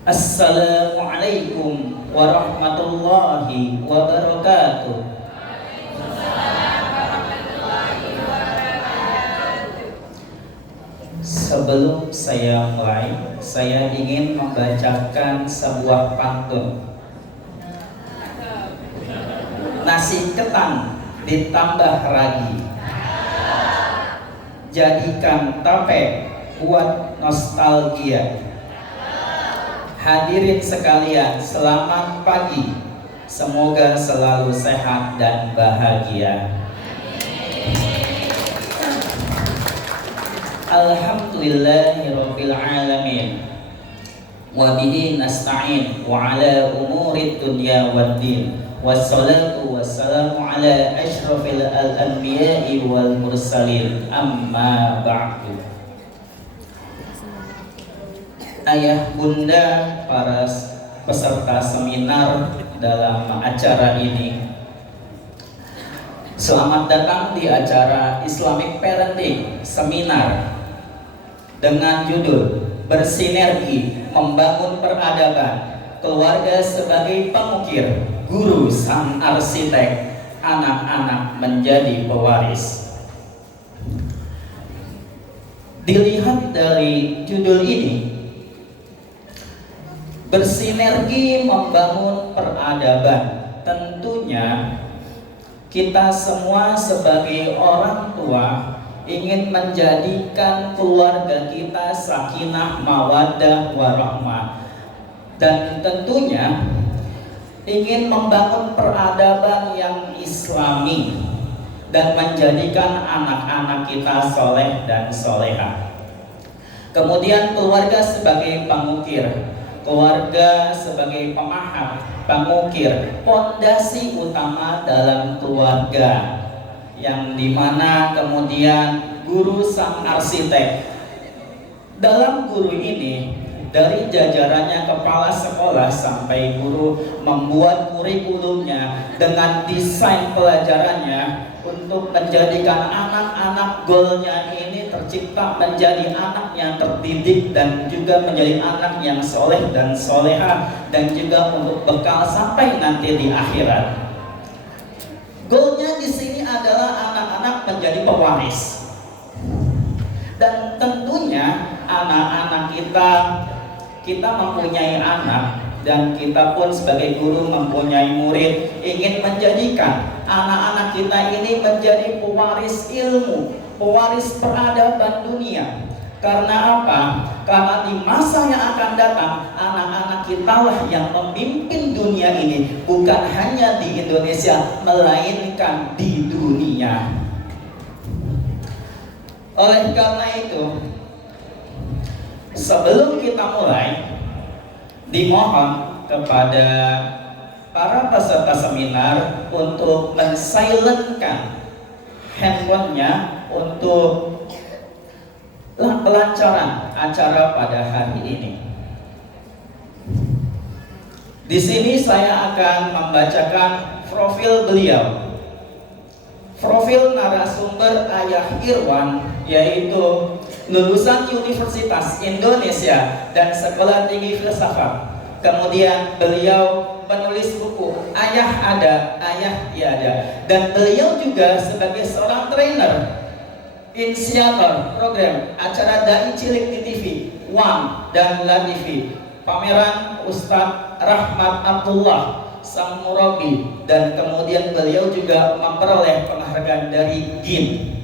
Assalamualaikum warahmatullahi wabarakatuh. Sebelum saya mulai, saya ingin membacakan sebuah pantun. Nasi ketan ditambah ragi, jadikan tape buat nostalgia. Hadirin sekalian, selamat pagi. Semoga selalu sehat dan bahagia. Alhamdulillahirabbil alamin. Wa bihi nasta'in wa ala umurid dunya waddin. Wassalatu wassalamu ala asyrafil anbiya'i wal mursalin. Amma ba'du. Ayah bunda para peserta seminar dalam acara ini, selamat datang di acara Islamic Parenting Seminar dengan judul Bersinergi Membangun Peradaban, Keluarga sebagai Pengukir, Guru Sang Arsitek, Anak-anak Menjadi Pewaris. Dilihat dari judul ini, bersinergi membangun peradaban, tentunya kita semua sebagai orang tua ingin menjadikan keluarga kita sakinah mawaddah warahmah, dan tentunya ingin membangun peradaban yang islami dan menjadikan anak-anak kita soleh dan soleha. Kemudian keluarga sebagai pengukir, keluarga sebagai pemahat, pengukir, pondasi utama dalam keluarga, yang dimana kemudian guru sang arsitek. Dalam guru ini, dari jajarannya kepala sekolah sampai guru, membuat kurikulumnya dengan desain pelajarannya untuk menjadikan anak-anak goalnya ini tercipta menjadi anak yang terdidik dan juga menjadi anak yang soleh dan soleha, dan juga untuk bekal sampai nanti di akhirat. Goalnya di sini adalah anak-anak menjadi pewaris, dan tentunya anak-anak kita mempunyai anak, dan kita pun sebagai guru mempunyai murid, ingin menjadikan anak-anak kita ini menjadi pewaris ilmu, pewaris peradaban dunia. Karena apa? Karena di masa yang akan datang, anak-anak kita lah yang memimpin dunia ini, bukan hanya di Indonesia, melainkan di dunia. Oleh karena itu, sebelum kita mulai, dimohon kepada para peserta seminar untuk men-silentkan handphonenya untuk kelancaran acara pada hari ini. Di sini saya akan membacakan profil beliau. Profil narasumber Ayah Irwan, yaitu lulusan Universitas Indonesia dan Sekolah Tinggi Filsafat. Kemudian beliau penulis buku Ayah Ada, Ayah Tiada, dan beliau juga sebagai seorang trainer, inisiator program acara Dai Cilik di TV One dan La TV, pameran Ustadz Rahmat Abdullah sang murabi, dan kemudian beliau juga memperoleh penghargaan dari GIN.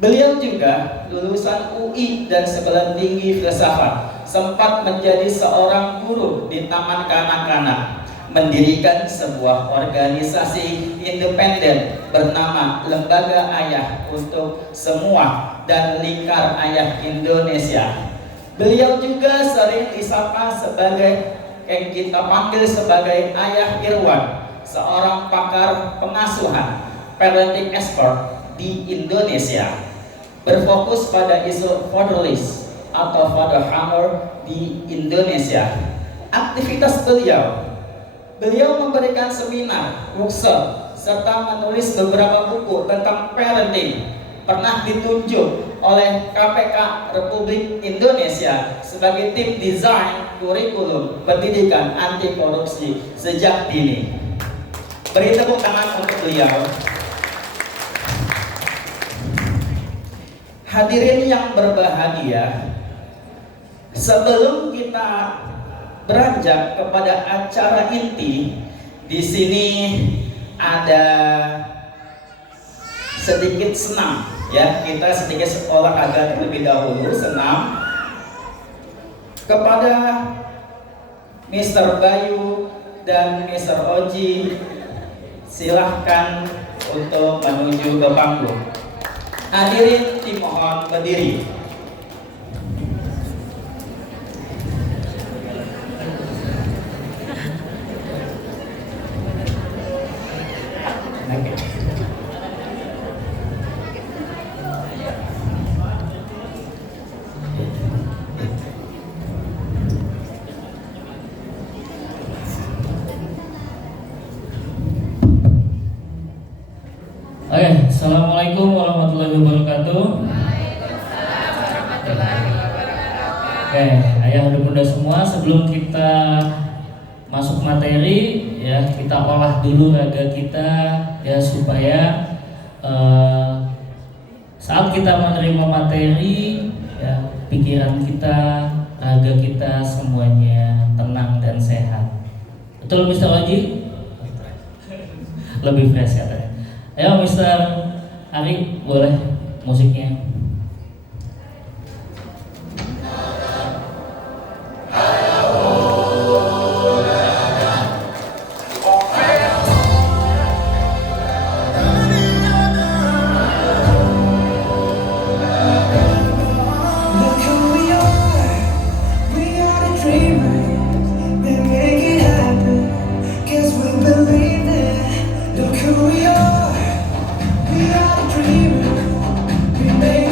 Beliau juga lulusan UI dan Sekolah Tinggi Filsafat, sempat menjadi seorang guru di taman kanak-kanak, mendirikan sebuah organisasi independen bernama Lembaga Ayah untuk Semua dan Lingkar Ayah Indonesia. Beliau juga sering disapa sebagai, yang kita panggil sebagai Ayah Irwan, seorang pakar pengasuhan, parenting expert di Indonesia, berfokus pada isu fatherless atau fatherhammer di Indonesia. Aktivitas beliau memberikan seminar, workshop, serta menulis beberapa buku tentang parenting. Pernah ditunjuk oleh KPK Republik Indonesia sebagai tim desain kurikulum pendidikan anti korupsi sejak dini. Beri tepuk tangan untuk beliau. Hadirin yang berbahagia, sebelum kita beranjak kepada acara inti, di sini ada sedikit senam, ya. Kita sedikit olahraga terlebih dahulu, senam. Kepada Mr. Bayu dan Mr. Oji, silahkan untuk menuju ke panggung. Hadirin dimohon berdiri. Oke, assalamualaikum warahmatullahi wabarakatuh. Oke, ayah dan bunda semua, sebelum kita masuk materi, ya kita olah dulu raga kita, ya supaya saat kita menerima materi, ya pikiran kita, raga kita semuanya tenang dan sehat. Betul, Mr. Oji? Lebih fresh katanya. Ayo Mr. Ari, boleh musiknya. We are the dreamers, we make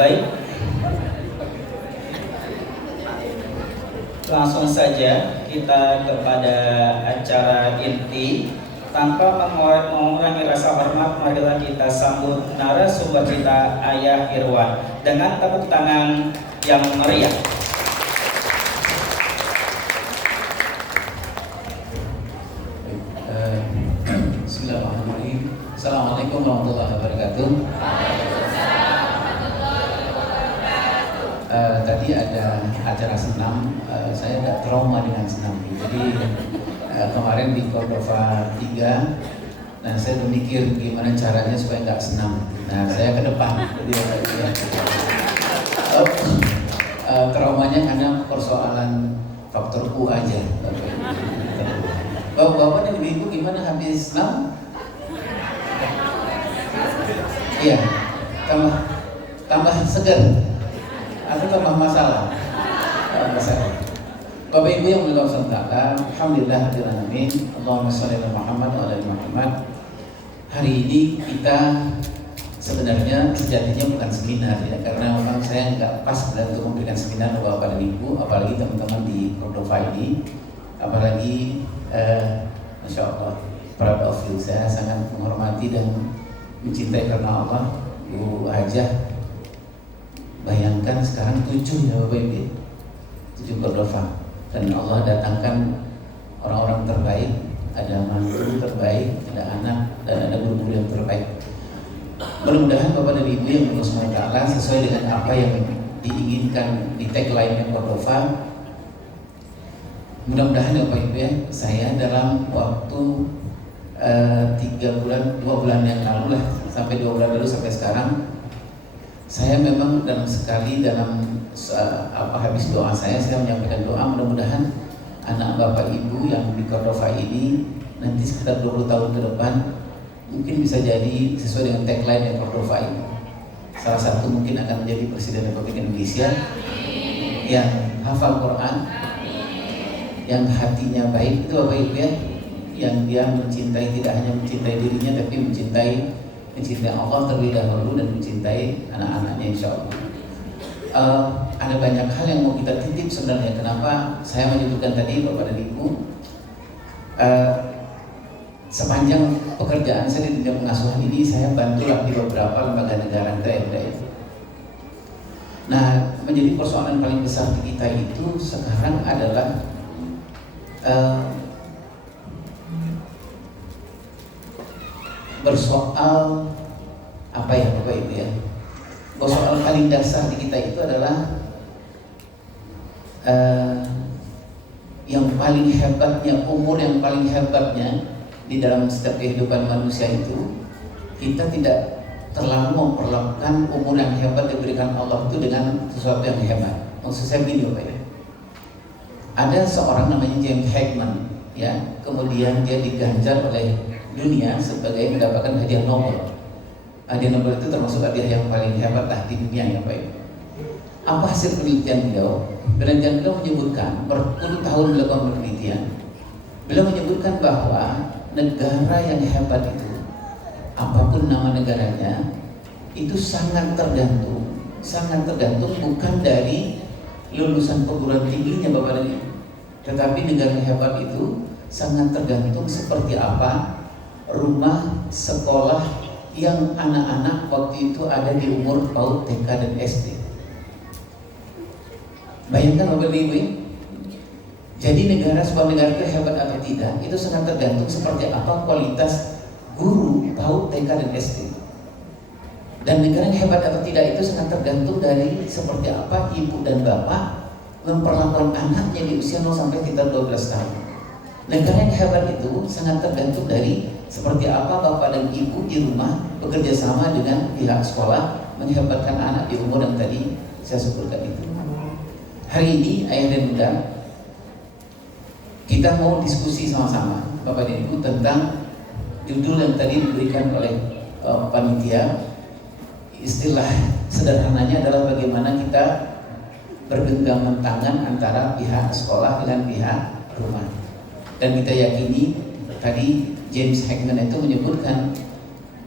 Baik, langsung saja kita kepada acara inti. Tanpa mengurangi rasa hormat, marilah kita sambut narasumber kita, Ayah Irwan, dengan tepuk tangan yang meriah. Bismillahirrahmanirrahim. Assalamualaikum warahmatullahi wabarakatuh. Tadi ada acara senam, saya agak trauma dengan senam. Jadi kemarin di Cordova 3, nah saya berpikir gimana caranya supaya nggak senam. Nah saya ke depan. Jadi, traumanya karena persoalan faktor U aja. Bapak dan ibu gimana habis senam? Iya, tambah segar atau tambah masalah? Masalah. Bapak Ibu yang berdoa sementara, alhamdulillah alamin. Allahumma shalli ala Muhammad wa ala ali Muhammad. Hari ini kita sebenarnya sejatinya bukan seminar ya, karena memang saya nggak pas untuk memberikan seminar kepada Bapak dan Ibu, apalagi teman-teman di Cordova ini, apalagi Masya Allah, proud of you. Saya sangat menghormati dan mencintai karena Allah. Bu Hajah, bayangkan sekarang 7 ya Bapak Ibu, 7 Cordova. Dan Allah datangkan orang-orang terbaik, ada mantu terbaik, ada anak, dan ada guru-guru yang terbaik. Mudah-mudahan Bapak dan Ibu yang berdoa SWT sesuai dengan apa yang diinginkan di tagline Cordova. Mudah-mudahan ya Bapak Ibu ya, saya dalam waktu 2 bulan yang lalu lah, sampai 2 bulan lalu sampai sekarang, saya memang dalam habis doa saya menyampaikan doa, mudah-mudahan anak Bapak Ibu yang di Cordova ini nanti sekitar 20 tahun ke depan mungkin bisa jadi sesuai dengan tagline yang Cordova ini. Salah satu mungkin akan menjadi Presiden Republik Indonesia yang hafal Quran, yang hatinya baik, itu Bapak Ibu ya, yang dia mencintai, tidak hanya mencintai dirinya tapi mencintai Allah terlebih dahulu dan mencintai anak-anaknya insya Allah. Ada banyak hal yang mau kita titip sebenarnya. Kenapa saya menyebutkan tadi Bapak dan Ibu, sepanjang pekerjaan saya di dunia pengasuhan ini, saya bantulah di beberapa lembaga negara daerah. Nah, menjadi persoalan paling besar di kita itu sekarang adalah bersoal apa ya Bapak Ibu ya, soal paling dasar di kita itu adalah yang paling hebatnya, umur yang paling hebatnya di dalam setiap kehidupan manusia itu, kita tidak terlalu memperlakukan umur yang hebat diberikan Allah itu dengan sesuatu yang hebat. Maksud saya gini Bapak ya, ada seorang namanya James Heckman ya, kemudian dia diganjar oleh dunia sebagai mendapatkan hadiah Nobel. Hadiah Nobel itu termasuk hadiah yang paling hebat lah di dunia yang baik. Apa hasil penelitian beliau? Penelitian beliau menyebutkan, berpuluh tahun melakukan penelitian, beliau menyebutkan bahwa negara yang hebat itu, apapun nama negaranya, itu sangat tergantung bukan dari lulusan perguruan tingginya Bapak dan Ibu, tetapi negara yang hebat itu sangat tergantung seperti apa rumah sekolah yang anak-anak waktu itu ada di umur PAUD, TK dan SD. Bayangkan Bapak Ibu, jadi sebuah negara itu hebat atau tidak, itu sangat tergantung seperti apa kualitas guru PAUD, TK dan SD. Dan negara yang hebat atau tidak itu sangat tergantung dari seperti apa ibu dan bapak memperlakukan anaknya di usia 0 sampai sekitar 12 tahun. Negara yang hebat itu sangat tergantung dari seperti apa bapak dan ibu di rumah bekerja sama dengan pihak sekolah menghebatkan anak di umur yang tadi saya sebutkan itu. Hari ini ayah dan bunda, kita mau diskusi sama-sama Bapak dan Ibu tentang judul yang tadi diberikan oleh panitia. Istilah sederhananya adalah bagaimana kita bergenggaman tangan antara pihak sekolah dengan pihak rumah. Dan kita yakini tadi James Heckman itu menyebutkan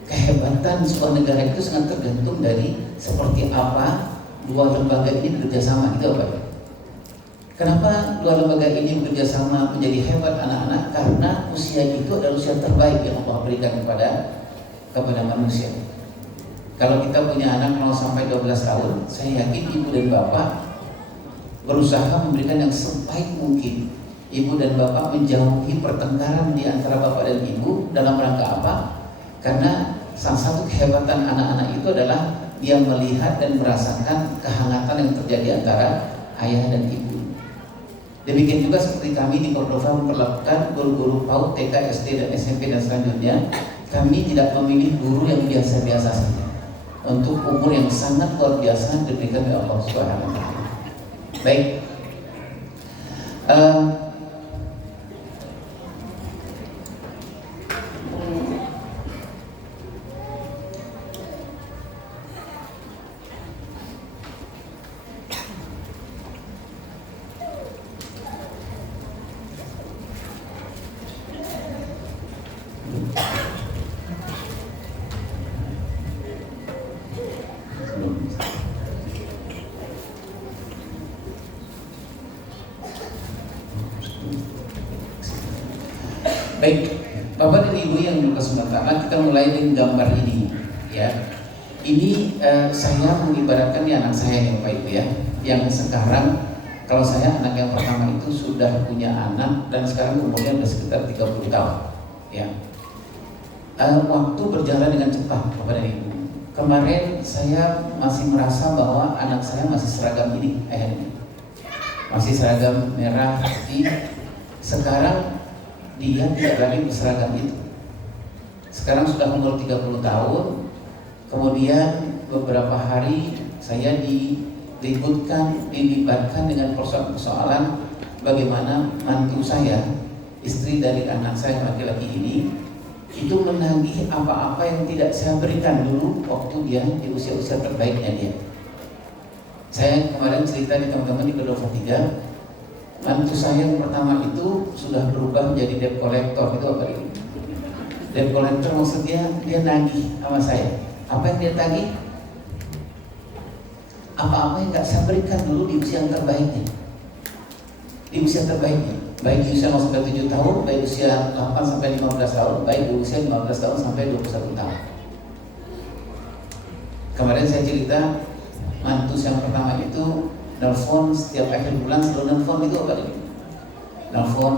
kehebatan sebuah negara itu sangat tergantung dari seperti apa dua lembaga ini bekerja sama, gitu Pak. Kenapa dua lembaga ini bekerja sama menjadi hebat anak-anak? Karena usia itu adalah usia terbaik yang Allah berikan kepada manusia. Kalau kita punya anak 0 sampai 12 tahun, saya yakin ibu dan bapak berusaha memberikan yang sebaik mungkin. Ibu dan bapak menjauhi pertengkaran di antara bapak dan ibu dalam rangka apa? Karena salah satu kehebatan anak-anak itu adalah dia melihat dan merasakan kehangatan yang terjadi antara ayah dan ibu. Demikian juga seperti kami di Cordova memperlakukan guru-guru PAUD, TK, SD, dan SMP dan selanjutnya. Kami tidak memilih guru yang biasa-biasa saja. Untuk umur yang sangat luar biasa diberikan oleh Allah Subhanahu wa taala. Baik. Baik, Bapak dan Ibu yang berkesempatan, kita mulai dengan gambar ini, ya. Ini saya mengibaratkan ini anak saya yang Bapak Ibu ya, yang sekarang kalau saya anak yang pertama itu sudah punya anak dan sekarang umurnya sudah sekitar 30 tahun, ya. Waktu berjalan dengan cepat, Bapak dan Ibu. Kemarin saya masih merasa bahwa anak saya masih seragam ini, masih seragam merah putih. Sekarang dia tidak lagi berseragam itu. Sekarang sudah umur 30 tahun. Kemudian beberapa hari saya dilibatkan dengan persoalan bagaimana mantu saya, istri dari anak saya laki-laki ini, itu menagih apa-apa yang tidak saya berikan dulu waktu dia di usia-usia terbaiknya dia. Saya kemarin cerita di teman-teman di Cordova 3. Mantu saya yang pertama itu sudah berubah menjadi debt collector. Itu apa ini? Debt collector maksudnya dia nagih sama saya. Apa yang dia tagih? Apa-apa yang gak saya berikan dulu di usia yang terbaiknya. Di usia terbaiknya, baik di usia 0 sampai 7 tahun, baik usia 8 sampai 15 tahun, baik di usia 15 tahun sampai 21 tahun. Kemarin saya cerita mantu yang pertama itu nelfon setiap akhir bulan, selalu nelfon. Itu apa ini? Nelfon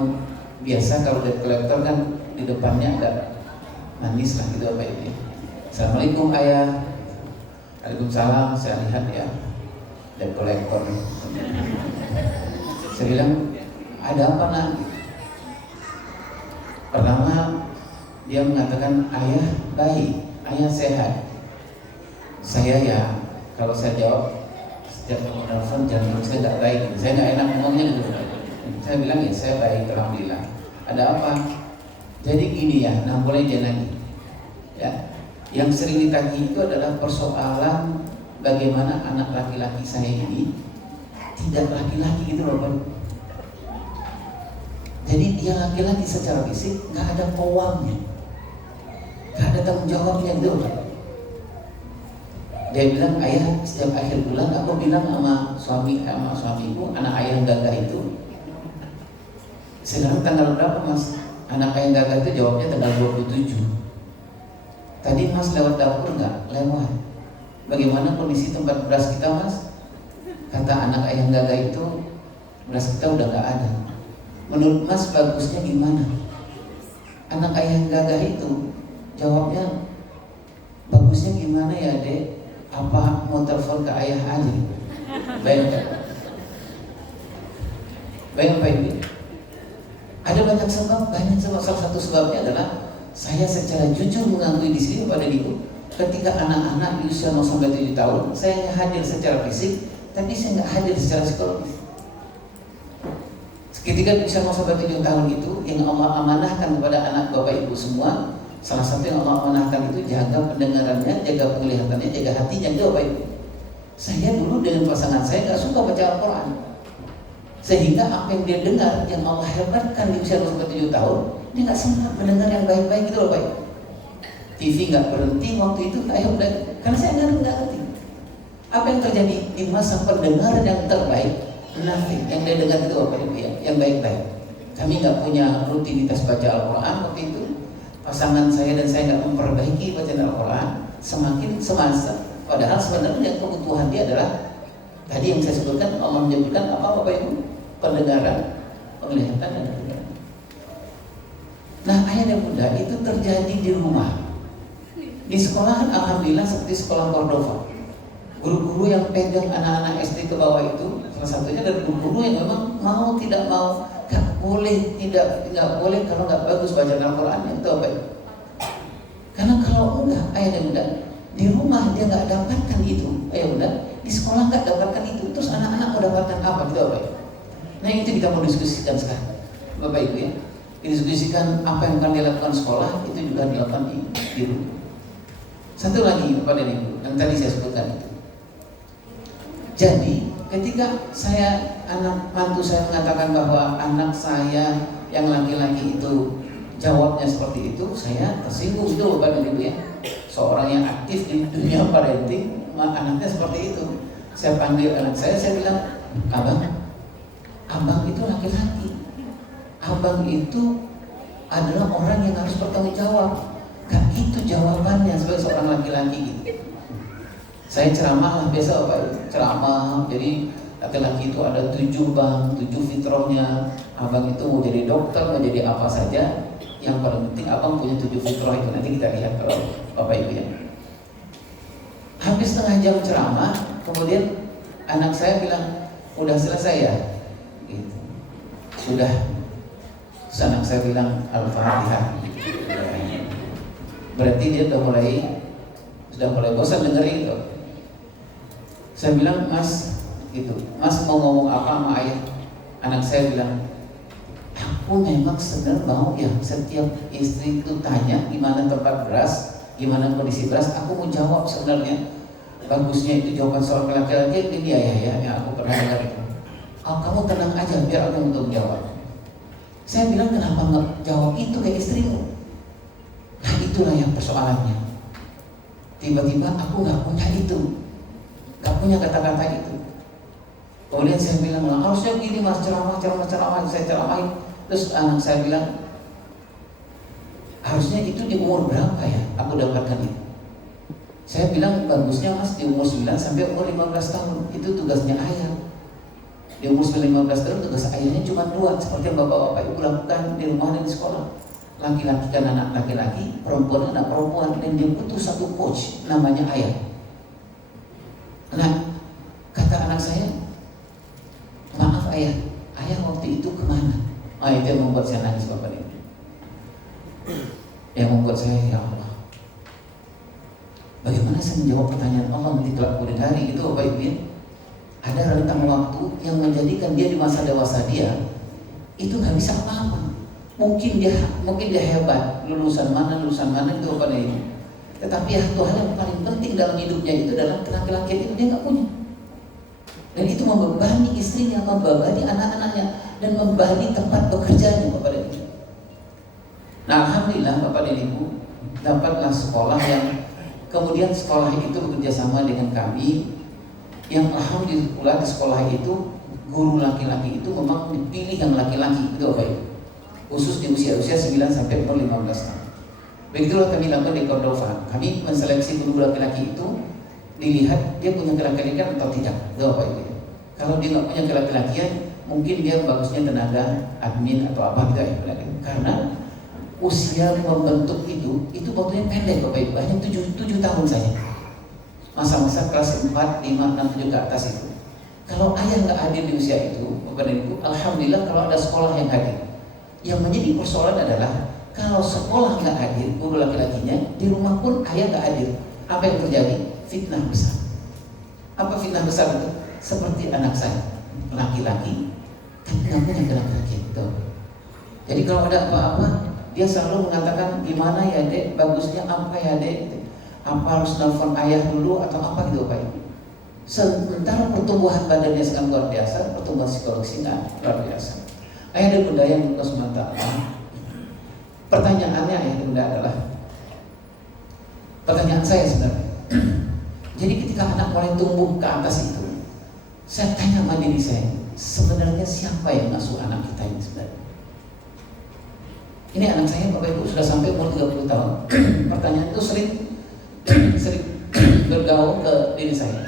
biasa, kalau debt collector kan di depannya ada manis lah, gitu apa ini? Assalamualaikum ayah. Waalaikumsalam. Saya lihat ya debt collector. Saya bilang, ada apa nak? Pertama dia mengatakan ayah baik, ayah sehat. Saya ya kalau saya jawab setiap telepon jangan saya nggak baik, saya nggak enak ngomongnya gitu. Saya bilang ya saya baik, alhamdulillah. Ada apa? Jadi gini ya, nah mulai dia nagih. Ya, yang sering ditagih itu adalah persoalan bagaimana anak laki-laki saya ini tidak laki-laki gitu loh Pak. Jadi dia laki-laki secara fisik nggak ada pawangnya, nggak ada tanggung jawabnya gitu Pak. Dia bilang, ayah setiap akhir bulan aku bilang sama suamiku, anak ayah yang gagah itu, sekarang tanggal berapa mas? Anak ayah yang gagah itu jawabnya tanggal 27. Tadi mas lewat dapur nggak? Lewat. Bagaimana kondisi tempat beras kita mas? Kata anak ayah yang gagah itu, beras kita udah nggak ada. Menurut mas bagusnya gimana? Anak ayah yang gagah itu jawabnya, bagusnya gimana ya dek? Apa mau telepon ke ayah aja? Bayangkan Pak ini. Ada banyak sebab, salah satu sebabnya adalah saya secara jujur mengakui di sini kepada ibu, ketika anak-anak di usia 0 sampai 7 tahun, saya hadir secara fisik, tapi saya nggak hadir secara psikologis. Ketika di usia 0 sampai 7 tahun itu, yang Allah amanahkan kepada anak bapak ibu semua, salah satu yang Allah amanahkan itu jaga pendengarannya, jaga penglihatannya, jaga hatinya, itu Bapak Ibu. Saya dulu dengan pasangan saya nggak suka baca Al-Quran, sehingga apa yang dia dengar, yang Allah hebatkan di usia 27 tahun, dia nggak sempat mendengar yang baik-baik gitu loh Bapak Ibu. TV nggak berhenti waktu itu, ayah udah, karena saya nggak ngerti apa yang terjadi di masa pendengaran yang terbaik. Nothing yang dia dengar itu apa ya? Yang baik-baik. Kami nggak punya rutinitas baca Al-Quran waktu itu. Pasangan saya dan saya nggak memperbaiki bacaan Al-Quran. Semakin semasa, padahal sebenarnya kebutuhan dia adalah tadi yang saya sebutkan. Allah menyebutkan apa Bapak Ibu? Pendengaran, penglihatan dan pendengaran. Nah, ayah dan bunda, itu terjadi di rumah. Di sekolahan alhamdulillah seperti sekolah Cordova. Guru-guru yang pegang anak-anak SD ke bawah itu salah satunya dari guru-guru yang memang mau tidak mau nggak boleh kalau nggak bagus bacaan Al-Quran itu apa ya? Karena kalau enggak ayah dan bunda di rumah dia nggak dapatkan itu, ayah bunda di sekolah nggak dapatkan itu, terus anak-anak mau dapatkan apa gitu apa ya? Nah itu kita mau diskusikan sekarang Bapak Ibu ya, didiskusikan apa yang akan dilakukan sekolah itu juga dilakukan di rumah. Satu lagi Bapak dan Ibu yang tadi saya sebutkan itu. Jadi ketika anak mantu saya mengatakan bahwa anak saya yang laki-laki itu jawabnya seperti itu, saya tersinggung itu Bapak dan Ibu ya. Seorang yang aktif di dunia parenting, anaknya seperti itu. Saya panggil anak saya bilang, abang itu laki-laki. Abang itu adalah orang yang harus bertanggung jawab. Gak itu jawabannya sebagai seorang laki-laki gitu. Saya ceramah lah biasa Bapak, ceramah. Jadi laki-laki itu ada 7 fitrahnya. Abang itu mau jadi dokter, mau jadi apa saja. Yang paling penting abang punya 7 fitrah itu. Nanti kita lihat kalau Bapak Ibu ya. Habis setengah jam ceramah, kemudian anak saya bilang, udah selesai ya? Gitu. Sudah. Terus anak saya bilang Al-Fatihah. Berarti dia sudah mulai bosan dengerin itu. Saya bilang, Mas mau ngomong apa sama ayah? Anak saya bilang, aku memang senang mau ya setiap istri itu tanya gimana tempat beras, gimana kondisi beras, aku mau jawab sebenarnya. Bagusnya itu jawaban soal laki-laki ini ayah ya, yang aku pernah dengar itu. Oh, kamu tenang aja biar aku untuk jawab. Saya bilang, kenapa nggak jawab itu ke istrimu? Nah itulah yang persoalannya. Tiba-tiba aku nggak punya itu, nggak punya kata-kata itu. Kemudian saya bilang, harusnya begini mas, ceramah, saya ceramahin. Terus anak saya bilang, harusnya itu di umur berapa ya aku dapatkan itu? Saya bilang, bagusnya mas di umur 9 sampai umur 15 tahun. Itu tugasnya ayah. Di umur 15 tahun tugas ayahnya cuma 2, seperti yang bapak-bapak ibu lakukan di rumah dan di sekolah. Laki-laki kan anak laki-laki, perempuan anak perempuan, dan dia butuh satu coach namanya ayah. Nah, kata anak saya, maaf ayah waktu itu kemana? Itu yang membuat saya nangis Bapak ini. Yang membuat saya, ya Allah, bagaimana saya menjawab pertanyaan Allah nanti kelak kemudian hari itu Bapak Ibu ya? Ada rentang waktu yang menjadikan dia di masa dewasa dia itu nggak bisa apa-apa. Mungkin dia hebat, lulusan mana itu Bapak Ibu. Tetapi satu hal yang paling penting dalam hidupnya itu adalah laki-laki itu dia nggak punya. Dan itu membebani istrinya, membebani anak-anaknya, dan membebani tempat bekerjanya Bapak dan Ibu. Nah alhamdulillah Bapak dan Ibu dapatlah sekolah yang kemudian sekolah itu bekerja sama dengan kami. Yang alhamdulillah di sekolah itu guru laki-laki itu memang dipilih yang laki-laki itu Bapak Ibu. Khusus di usia-usia 9 sampai umur 15 tahun. Begitulah kami lakukan di Cordova. Kami menseleksi guru laki-laki itu dilihat dia punya kelaki-lakian atau tidak. Itu Bapak Ibu. Kalau dia nggak punya kelaki-lakian, mungkin dia bagusnya tenaga admin atau apa gitu ya. Karena usia membentuk itu waktunya pendek Bapak Ibu, hanya 7 tahun saja. Masa-masa kelas 4, 5, 6, 7 ke atas itu. Kalau ayah nggak hadir di usia itu, Bapak dan Ibu, alhamdulillah kalau ada sekolah yang hadir. Yang menjadi persoalan adalah kalau sekolah nggak hadir, guru laki-lakinya, di rumah pun ayah nggak hadir. Apa yang terjadi? Fitnah besar. Apa fitnah besar itu? Seperti anak saya, laki-laki, tapi nggak punya laki-laki itu. Jadi kalau ada apa-apa, dia selalu mengatakan gimana ya dek, bagusnya apa ya dek, apa harus nelfon ayah dulu atau apa gitu Pak Ibu. Sementara pertumbuhan badannya sangat luar biasa, pertumbuhan psikologisnya luar biasa. Ayah dan bunda yang Allah SWT. Pertanyaannya ayah dan bunda adalah, Pertanyaan saya sebenarnya. Jadi ketika anak mulai tumbuh ke atas itu, saya tanya sama diri saya, sebenarnya siapa yang ngasuh anak kita ini sebenarnya? Ini anak saya, Bapak Ibu, sudah sampai umur 30 tahun. Pertanyaan itu sering bergaul ke diri saya.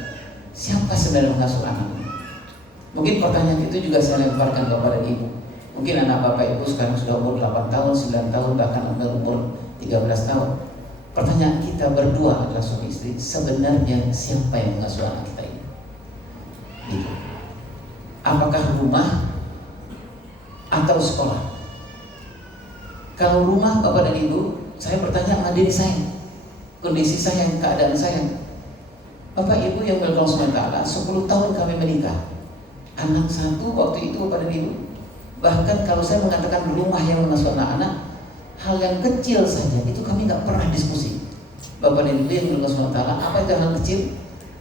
Siapa sebenarnya mengasuh anak? Mungkin pertanyaan itu juga saya lemparkan kepada ibu. Mungkin anak Bapak Ibu sekarang sudah umur 8 tahun, 9 tahun, bahkan umur 13 tahun. Pertanyaan kita berdua adalah suami istri, sebenarnya siapa yang mengasuh anak kita ini? Gitu. Apakah rumah atau sekolah? Kalau rumah Bapak dan Ibu, saya bertanya sama diri saya, kondisi saya, keadaan saya. Bapak Ibu yang berkonsumsi Allah, 10 tahun kami menikah. Anak satu waktu itu Bapak dan Ibu. Bahkan kalau saya mengatakan rumah yang mengasuh anak-anak, hal yang kecil saja itu kami nggak pernah diskusi. Bapak dan Ibu yang berkonsumsi Allah, apa itu hal kecil?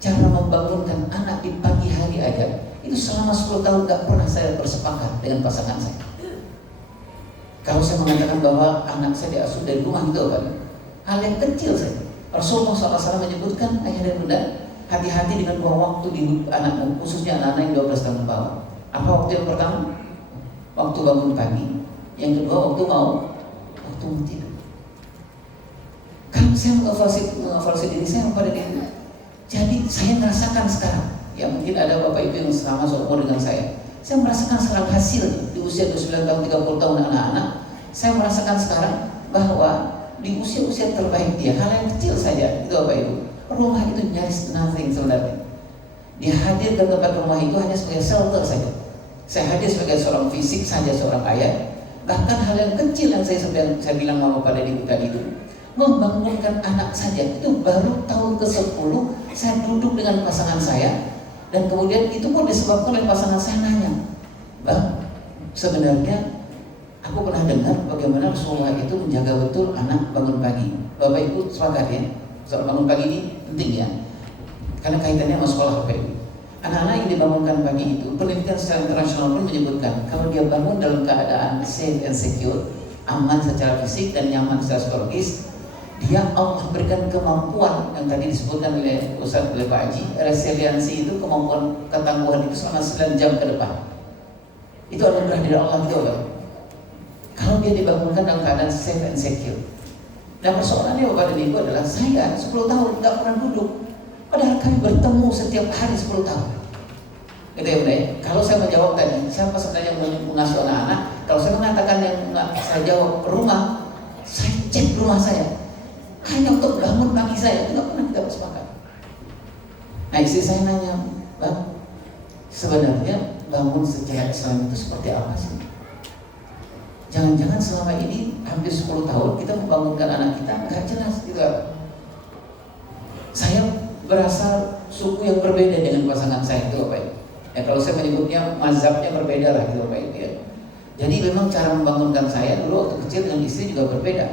Cara membangunkan anak di pagi hari aja, itu selama 10 tahun nggak pernah saya bersepakat dengan pasangan saya. Kalau saya mengatakan bahwa anak saya diasuh dari rumah itu Bapak, hal yang kecil saja. Rasulullah SAW menyebutkan, ayah dan bunda, hati-hati dengan buang waktu di anakmu, khususnya anak-anak yang 12 tahun ke bawah. Apa waktu yang pertama? Waktu bangun pagi. Yang kedua waktu mau tidur. Kan saya mengevaluasi diri saya pada diri. Jadi saya merasakan sekarang, ya mungkin ada Bapak Ibu yang sama seumur dengan saya. Saya merasakan sekarang hasil di usia 29 tahun, 30 tahun anak-anak. Saya merasakan sekarang bahwa di usia-usia terbaik dia, hal yang kecil saja itu Bapak Ibu. Rumah itu nyaris nothing sebenarnya. Dia hadir ke tempat rumah itu hanya sebagai shelter saja. Saya hadir sebagai seorang fisik saja, seorang ayah. Bahkan hal yang kecil yang saya bilang sama pada ibu tadi itu, membangunkan anak saja, itu baru tahun ke-10 saya duduk dengan pasangan saya. Dan kemudian itu pun disebabkan oleh pasangan saya nanya, Bang, sebenarnya aku pernah dengar bagaimana Rasulullah itu menjaga betul anak bangun pagi. Bapak Ibu sepakat ya, soal bangun pagi ini penting ya, karena kaitannya sama sekolah Bapak Ibu. Anak-anak yang dibangunkan pagi itu, penelitian secara internasional pun menyebutkan kalau dia bangun dalam keadaan safe and secure, aman secara fisik dan nyaman secara psikologis, dia Allah berikan kemampuan yang tadi disebutkan oleh Ustaz oleh Pak Haji, resiliensi itu kemampuan ketangguhan itu selama 9 jam ke depan. Itu anugerah dari Allah gitu loh. Kalau dia dibangunkan dalam keadaan safe and secure. Dan persoalannya Bapak dan Ibu adalah saya 10 tahun nggak pernah duduk, padahal kami bertemu setiap hari 10 tahun. Gitu ya Bunda ya. Kalau saya menjawab tadi, siapa sebenarnya yang mengasuh anak-anak? Kalau saya mengatakan yang saya jawab rumah, saya cek rumah saya. Hanya untuk bangun pagi saya, tidak pernah kita bersepakat. Nah istri saya nanya, Bang, sebenarnya bangun secara Islam itu seperti apa sih? Jangan-jangan selama ini hampir 10 tahun kita membangunkan anak kita nggak jelas gitu. Saya berasal suku yang berbeda dengan pasangan saya itu Bapak Ibu. Ya kalau saya menyebutnya mazhabnya berbeda lah gitu Bapak Ibu ya. Jadi memang cara membangunkan saya dulu waktu kecil dengan istri juga berbeda.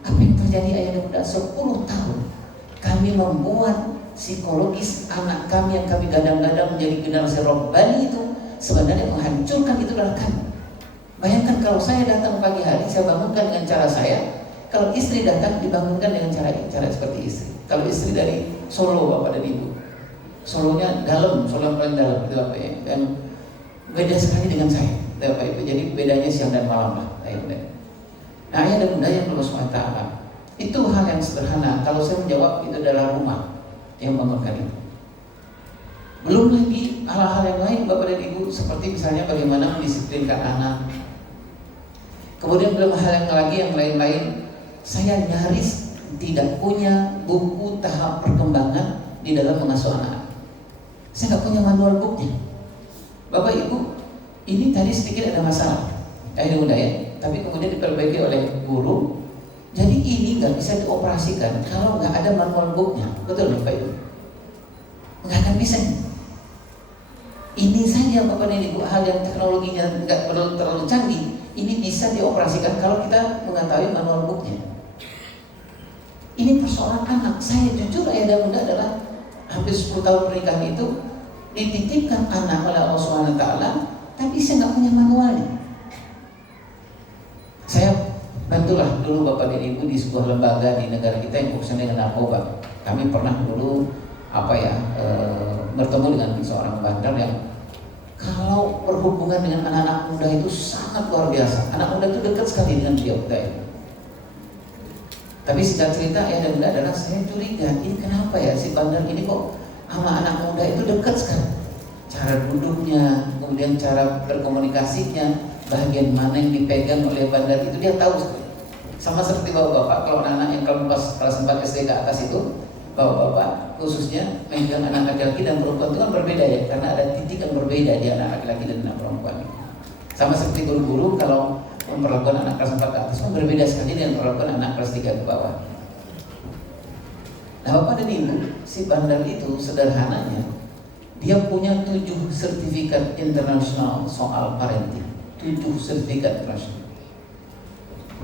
Apa yang terjadi ayah dan bunda 10 tahun kami membuat psikologis anak kami yang kami gadang-gadang menjadi generasi robbani itu sebenarnya menghancurkan itu adalah kami. Bayangkan kalau saya datang pagi hari, saya bangunkan dengan cara saya. Kalau istri datang dibangunkan dengan cara seperti istri. Kalau istri dari Solo Bapak dan Ibu, Solonya dalam, Solo yang paling dalam itu Bapak ya. Dan beda sekali dengan saya Bapak Ibu. Jadi bedanya siang dan malam lah ayah bunda. Nah ayah dan bunda yang Allah SWT, itu hal yang sederhana. Kalau saya menjawab itu adalah rumah yang membangunkan itu. Belum lagi hal-hal yang lain Bapak dan Ibu, seperti misalnya bagaimana mendisiplinkan anak. Kemudian belum hal yang lain-lain. Saya nyaris tidak punya buku tahap perkembangan di dalam mengasuh anak. Saya nggak punya manual booknya. Bapak Ibu, ini tadi sedikit ada masalah, ayah bunda ya, tapi kemudian diperbaiki oleh guru. Jadi ini nggak bisa dioperasikan kalau nggak ada manual booknya, betul Bapak Ibu? Nggak akan bisa. Ini saja Bapak dan Ibu, hal yang teknologinya nggak perlu terlalu canggih. Ini bisa dioperasikan kalau kita mengetahui manual booknya. Ini persoalan anak. Saya jujur ayah dan bunda adalah hampir 10 tahun pernikahan itu dititipkan anak oleh Allah SWT, tapi saya nggak punya manualnya. Saya Bantulah dulu Bapak dan Ibu di sebuah lembaga di negara kita yang urusan dengan narkoba. Kami pernah dulu bertemu dengan seorang bandar yang kalau berhubungan dengan anak-anak muda itu sangat luar biasa. Anak muda itu dekat sekali dengan dia. Tapi singkat cerita ya dan adalah saya curiga, ini kenapa ya si bandar ini kok sama anak muda itu dekat sekali. Cara duduknya, kemudian cara berkomunikasinya, bagian mana yang dipegang oleh bandar itu dia tahu sekali. Sama seperti bapak-bapak, kalau anak-anak yang kelas 4 SD ke atas itu, bapak-bapak khususnya megang anak laki-laki dan perempuan itu kan berbeda ya, karena ada titik yang berbeda di anak laki-laki dan anak perempuan. Sama seperti guru-guru kalau memperlakukan anak kelas 4 ke atas kan berbeda sekali dengan memperlakukan anak kelas 3 ke bawah. Nah Bapak dan Ibu, si bandar itu sederhananya dia punya 7 sertifikat internasional soal parenting. 7 sertifikat internasional.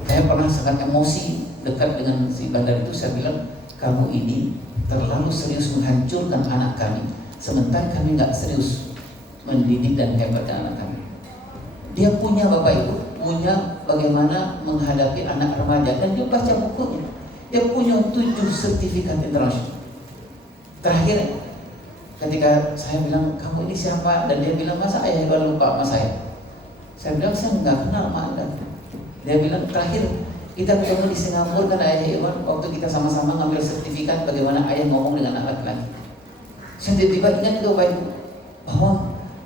Saya pernah sangat emosi dekat dengan si bandar itu. Saya bilang, kamu ini terlalu serius menghancurkan anak kami, sementara kami nggak serius mendidik dan hebatkan anak kami. Dia punya Bapak Ibu, punya bagaimana menghadapi anak remaja, dan dia baca bukunya. Dia punya 7 sertifikat internasional. Terakhir, ketika saya bilang, kamu ini siapa? Dan dia bilang, masa ayah Iwan lupa sama saya? Saya bilang, saya nggak kenal sama Anda. Dia bilang, terakhir kita ketemu di Singapura kan ayah Iwan, waktu kita sama-sama ngambil sertifikat bagaimana ayah ngomong dengan anak laki-laki. Saya tiba-tiba ingat itu Bapak Ibu, bahwa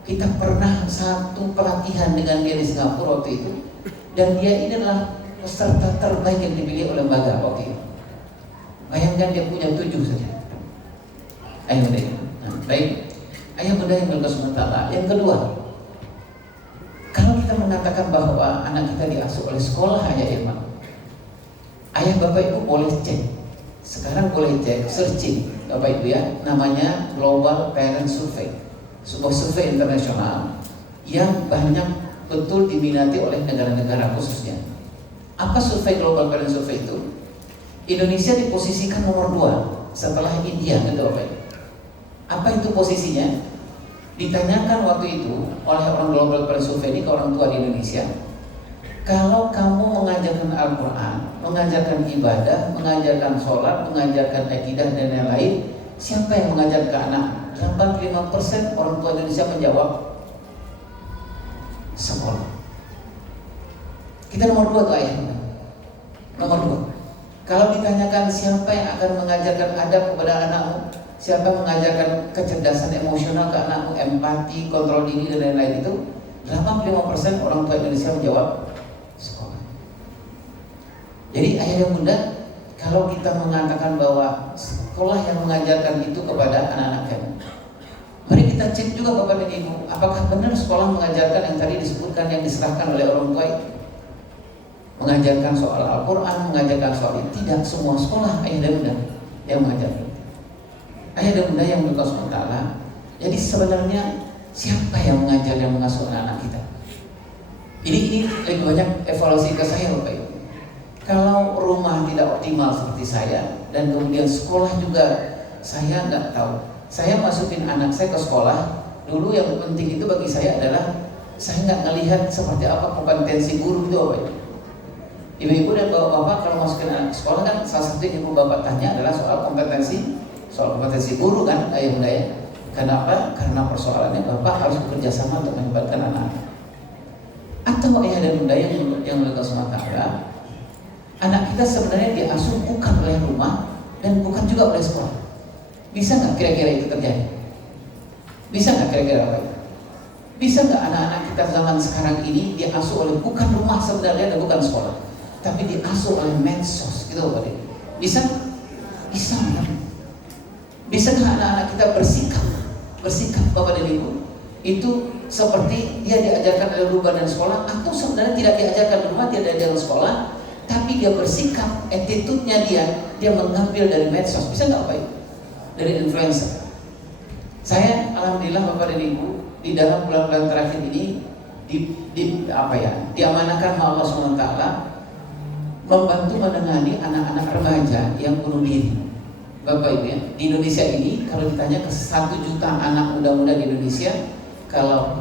kita pernah satu pelatihan dengan dia di Singapura waktu itu, dan dia ini adalah peserta terbaik yang dipilih oleh lembaga waktu itu. Bayangkan dia punya 7 saja. Ayah bunda. Nah, baik. Ayah bunda yang berkesempatan. Yang kedua, kalau kita mengatakan bahwa anak kita diasuh oleh sekolah ayah Irma, ayah bapak ibu boleh cek. Sekarang boleh cek, searching bapak ibu ya, namanya Global Parent Survey, sebuah survei internasional yang banyak betul diminati oleh negara-negara khususnya. Apa survei Global Parent Survey itu? Indonesia diposisikan nomor 2 setelah India, gitu Bapak. Apa itu posisinya? Ditanyakan waktu itu oleh orang Global Parent Survey ini ke orang tua di Indonesia, kalau kamu mengajarkan Al-Quran, mengajarkan ibadah, mengajarkan sholat, mengajarkan akidah dan lain-lain, siapa yang mengajar ke anak? 85% orang tua Indonesia menjawab sekolah. Kita nomor 2 tuh ayah. Nomor 2. Kalau ditanyakan siapa yang akan mengajarkan adab kepada anakmu, siapa yang mengajarkan kecerdasan emosional ke anakmu, empati, kontrol diri dan lain-lain, itu 85% orang tua Indonesia menjawab sekolah. Jadi ayah dan bunda, kalau kita mengatakan bahwa sekolah yang mengajarkan itu kepada anak-anak kami, mari kita cek juga Bapak dan Ibu, apakah benar sekolah mengajarkan yang tadi disebutkan, yang diserahkan oleh orang tua itu? Mengajarkan soal Al-Quran, mengajarkan soal itu. Tidak semua sekolah ayah dan bunda yang mengajarkan. Ayah dan bunda yang berkata SWT. Jadi sebenarnya siapa yang mengajar dan mengasuh anak kita? Ini lebih banyak evaluasi ke saya Bapak Ibu. Kalau rumah tidak optimal seperti saya, dan kemudian sekolah juga saya nggak tahu. Saya masukin anak saya ke sekolah, dulu yang penting itu bagi saya adalah saya nggak melihat seperti apa kompetensi guru itu Bapak Ibu. Ibu-ibu dan bapak-bapak kalau masukin anak ke sekolah kan salah satu yang ibu bapak tanya adalah soal kompetensi guru kan ayah bunda ya. Kenapa? Karena persoalannya bapak harus bekerja sama untuk melibatkan anak. Atau ayah dan bunda yang mereka semata anak kita sebenarnya diasuh bukan oleh rumah dan bukan juga oleh sekolah. Bisa nggak kira-kira itu terjadi? Bisa nggak kira-kira apa? Bisa nggak anak-anak kita zaman sekarang ini diasuh oleh bukan rumah sebenarnya dan bukan sekolah, tapi diasuh oleh medsos, gitu Bapak Ibu? Bisa? Bisa kan? Bisakah anak-anak kita bersikap Bapak dan Ibu itu seperti dia diajarkan oleh rumah dan sekolah, atau sebenarnya tidak diajarkan di rumah, tidak diajarkan di sekolah, tapi dia bersikap, attitude-nya dia mengambil dari medsos? Bisa nggak Bapak Ibu? Dari influencer. Saya alhamdulillah Bapak dan Ibu di dalam bulan-bulan terakhir ini diamanahkan oleh Allah SWT membantu menangani anak-anak remaja yang bunuh diri. Bapak Ibu ya, di Indonesia ini kalau ditanya ke 1 juta anak muda-muda di Indonesia, kalau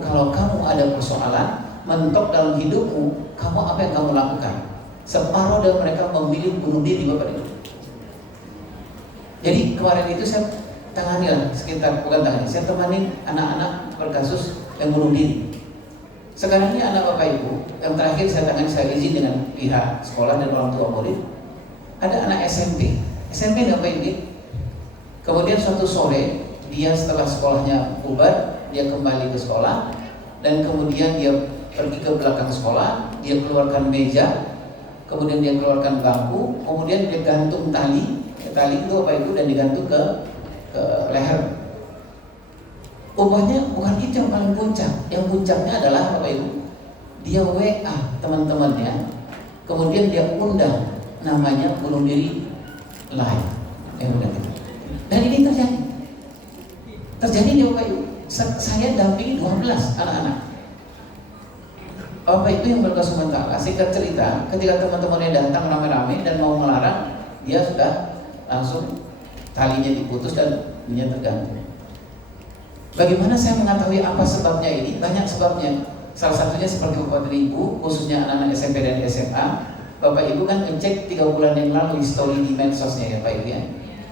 kamu ada persoalan mentok dalam hidupmu, kamu apa yang kamu lakukan? Separuh dari mereka memilih bunuh diri, Bapak Ibu. Jadi kemarin itu saya tangani lah sekitar, bukan tangani, saya temani anak-anak berkasus yang bunuh diri. Sekarang ini anak Bapak Ibu, yang terakhir saya tangani, saya izin dengan pihak sekolah dan orang tua murid. Ada anak SMP Bapak Ibu. Kemudian suatu sore dia setelah sekolahnya bubar, dia kembali ke sekolah dan kemudian dia pergi ke belakang sekolah, dia keluarkan meja, kemudian dia keluarkan bangku, kemudian dia gantung tali itu Bapak Ibu dan digantung ke leher. Ubahnya bukan itu yang paling puncak. Yang puncaknya adalah Bapak Ibu, dia WA teman-temannya, kemudian dia undang namanya bunuh diri live. Dan ini terjadi di Bapak Ibu. Saya dampingi 12 anak-anak. Bapak Ibu yang berkesu mentala, singkat cerita, ketika teman-temannya datang rame-rame dan mau melarang, dia sudah langsung talinya diputus dan dia tergantung. Bagaimana saya mengetahui apa sebabnya ini? Banyak sebabnya. Salah satunya seperti Bapak Ibu, khususnya anak-anak SMP dan SMA. Bapak Ibu kan ngecek 3 bulan yang lalu history di medsosnya ya Pak Ibu ya.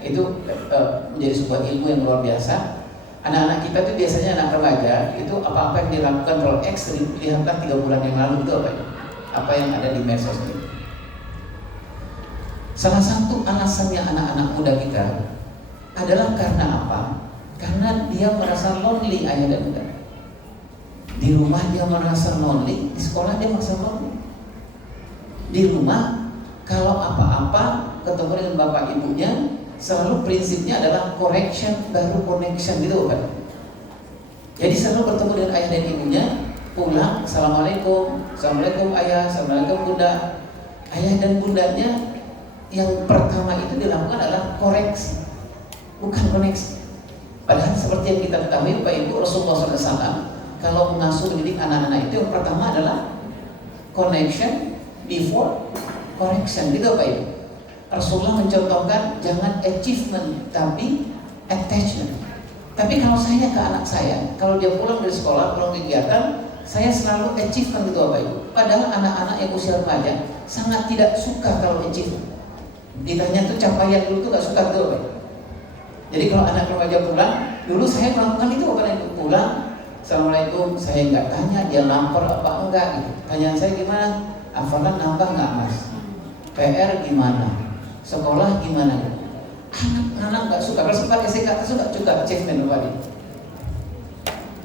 Itu menjadi sebuah ilmu yang luar biasa. Anak-anak kita itu biasanya anak remaja, itu apa-apa yang dilakukan terlalu ekstrim dilihatkan 3 bulan yang lalu itu apa yang ada di medsos ini. Salah satu alasannya anak-anak muda kita adalah karena apa? Karena dia merasa lonely, ayah dan bunda. Di rumah dia merasa lonely, di sekolah dia merasa lonely. Di rumah kalau apa-apa ketemu dengan bapak ibunya, selalu prinsipnya adalah correction baru connection gitu kan. Jadi selalu bertemu dengan ayah dan ibunya, pulang, assalamualaikum, assalamualaikum ayah, assalamualaikum bunda. Ayah dan bundanya yang pertama itu dilakukan adalah koreksi, bukan koneksi. Padahal seperti yang kita ketahui Bapak Ibu, Rasulullah SAW kalau mengasuh mendidik anak-anak itu yang pertama adalah connection before correction gitu Bapak Ibu. Rasulullah mencontohkan jangan achievement tapi attachment. Tapi kalau saya ke anak saya, kalau dia pulang dari sekolah, pulang kegiatan, saya selalu achievement gitu Bapak Ibu. Padahal anak-anak yang usia remaja sangat tidak suka kalau achievement. Ditanya tuh capaian dulu tuh gak suka gitu Bapak Ibu. Jadi kalau anak remaja pulang, dulu saya melakukan itu Bapak Ibu. Pulang, assalamualaikum, saya nggak tanya dia lapar apa enggak gitu. Tanyaan saya gimana? Hafalan nambah nggak mas? PR gimana? Sekolah gimana? Anak-anak nggak suka. Kalau sempat SK itu nggak suka achievement Bapak Ibu.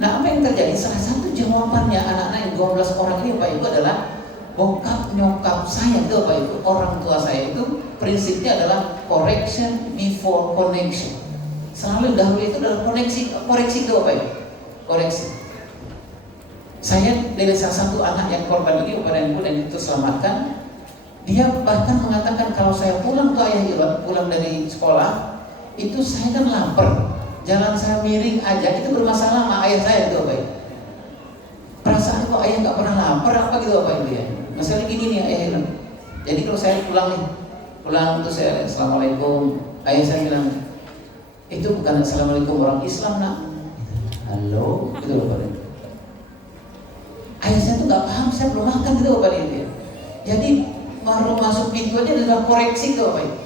Nah apa yang terjadi? Salah satu jawabannya anak-anak yang 12 orang ini Bapak Ibu adalah bokap nyokap saya itu Bapak Ibu, orang tua saya itu prinsipnya adalah correction before connection. Selalu dahulu itu adalah koreksi itu Bapak Ibu, koreksi. Saya dari salah satu anak yang korban ini Bapak Ibu dan itu selamatkan. Dia bahkan mengatakan kalau saya pulang ke ayah Iwan, pulang dari sekolah, itu saya kan lapar, jalan saya miring aja, itu bermasalah sama ayah saya itu Bapak Ibu. Perasaan kok ayah nggak pernah lapar apa gitu Bapak Ibu ya. Masalah gini nih ayah Iwan. Jadi kalau saya pulang terus saya assalamualaikum, ayah saya bilang itu bukan assalamualaikum orang Islam nak. Halo, gitu loh Bapak Ibu. Ayah saya tuh nggak paham, saya belum makan gitu Bapak Ibu ya. Jadi baru masuk pintu aja udah koreksi tuh Bapak Ibu.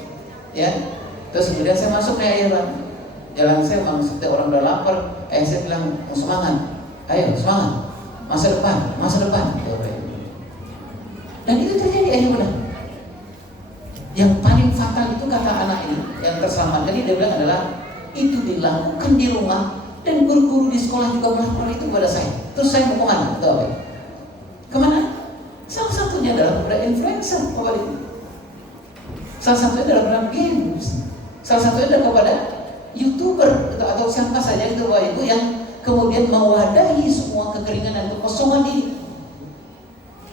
Ya. Terus kemudian saya masuk ke ayah Iwan. Jalan saya memang setiap orang udah lapar, ayah saya bilang semangat, ayo semangat, masa depan, gitu Bapak Ibu. Dan itu terjadi ayah Iwan. Yang paling fatal itu kata anak ini yang terselamatkan ini dia bilang adalah itu dilakukan di rumah dan guru-guru di sekolah juga melakukan itu kepada saya. Terus saya mau kemana? Kemana? Salah satunya adalah kepada influencer Bapak Ibu. Salah satunya adalah kepada games. Salah satunya adalah kepada YouTuber atau siapa saja itu Bapak Ibu yang kemudian mewadahi semua kekeringan dan kekosongan ini.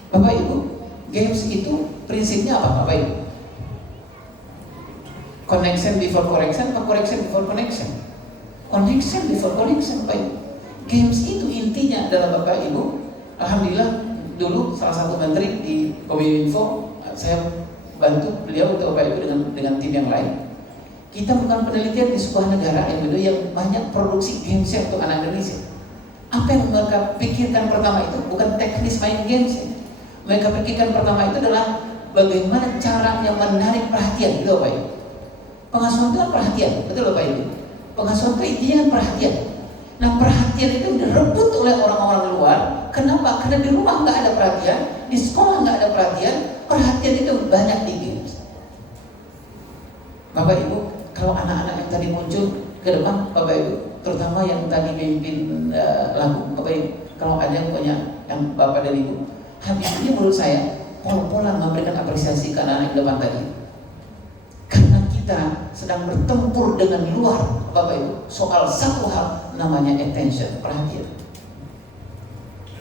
Bapak Ibu, games itu prinsipnya apa Bapak Ibu? Connection before correction atau correction before connection? Connection before connection Bapak Ibu. Games itu intinya adalah Bapak Ibu, alhamdulillah dulu salah satu menteri di Kominfo saya bantu beliau untuk Bapak Ibu dengan tim yang lain. Kita melakukan penelitian di sebuah negara yang banyak produksi games untuk anak Indonesia. Apa yang mereka pikirkan pertama itu bukan teknis main games. Mereka pikirkan pertama itu adalah bagaimana caranya menarik perhatian, gitu Bapak Ibu. Pengasuhan itu kan perhatian, betul Bapak Ibu. Pengasuhan itu intinya kan perhatian. Nah perhatian itu direbut oleh orang-orang luar. Kenapa? Karena di rumah nggak ada perhatian, di sekolah nggak ada perhatian itu banyak di games. Bapak Ibu, kalau anak-anak yang tadi muncul ke depan, Bapak Ibu, terutama yang tadi memimpin lagu, Bapak Ibu, kalau ada yang punya yang Bapak dan Ibu, habis ini menurut saya pol-polan memberikan apresiasi ke anak-anak yang depan tadi. Karena kita sedang bertempur dengan luar, Bapak Ibu, soal satu hal namanya attention, perhatian.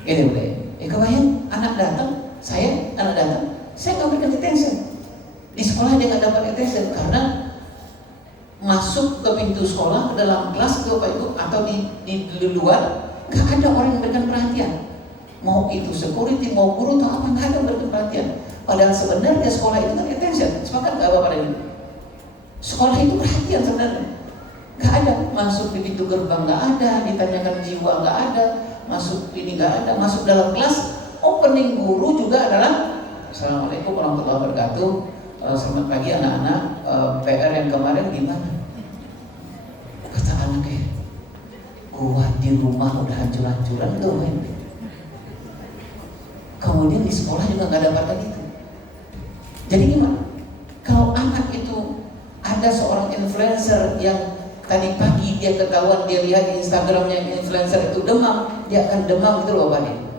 Ini boleh. Kebayang anak datang, saya nggak berikan attention. Di sekolah dia nggak dapat attention karena masuk ke pintu sekolah, ke dalam kelas itu Bapak Ibu, atau di luar nggak ada orang yang memberikan perhatian. Mau itu security, mau guru atau apa, nggak ada yang memberikan perhatian. Padahal sebenarnya sekolah itu kan attention. Sepakat nggak Bapak dan Ibu? Sekolah itu perhatian sebenarnya. Nggak ada, masuk di pintu gerbang nggak ada, ditanyakan jiwa nggak ada, masuk ini nggak ada, masuk dalam kelas, opening guru juga adalah Assalamualaikum warahmatullahi wabarakatuh. Selamat pagi anak-anak, PR yang kemarin gimana? Kata anaknya, gua di rumah udah hancur-hancuran tuh. Kemudian di sekolah juga nggak dapat lagi itu. Jadi gimana? Kalau anak itu ada seorang influencer yang tadi pagi dia ketahuan, dia lihat di Instagramnya influencer itu demam, dia akan demam gitu loh bapaknya.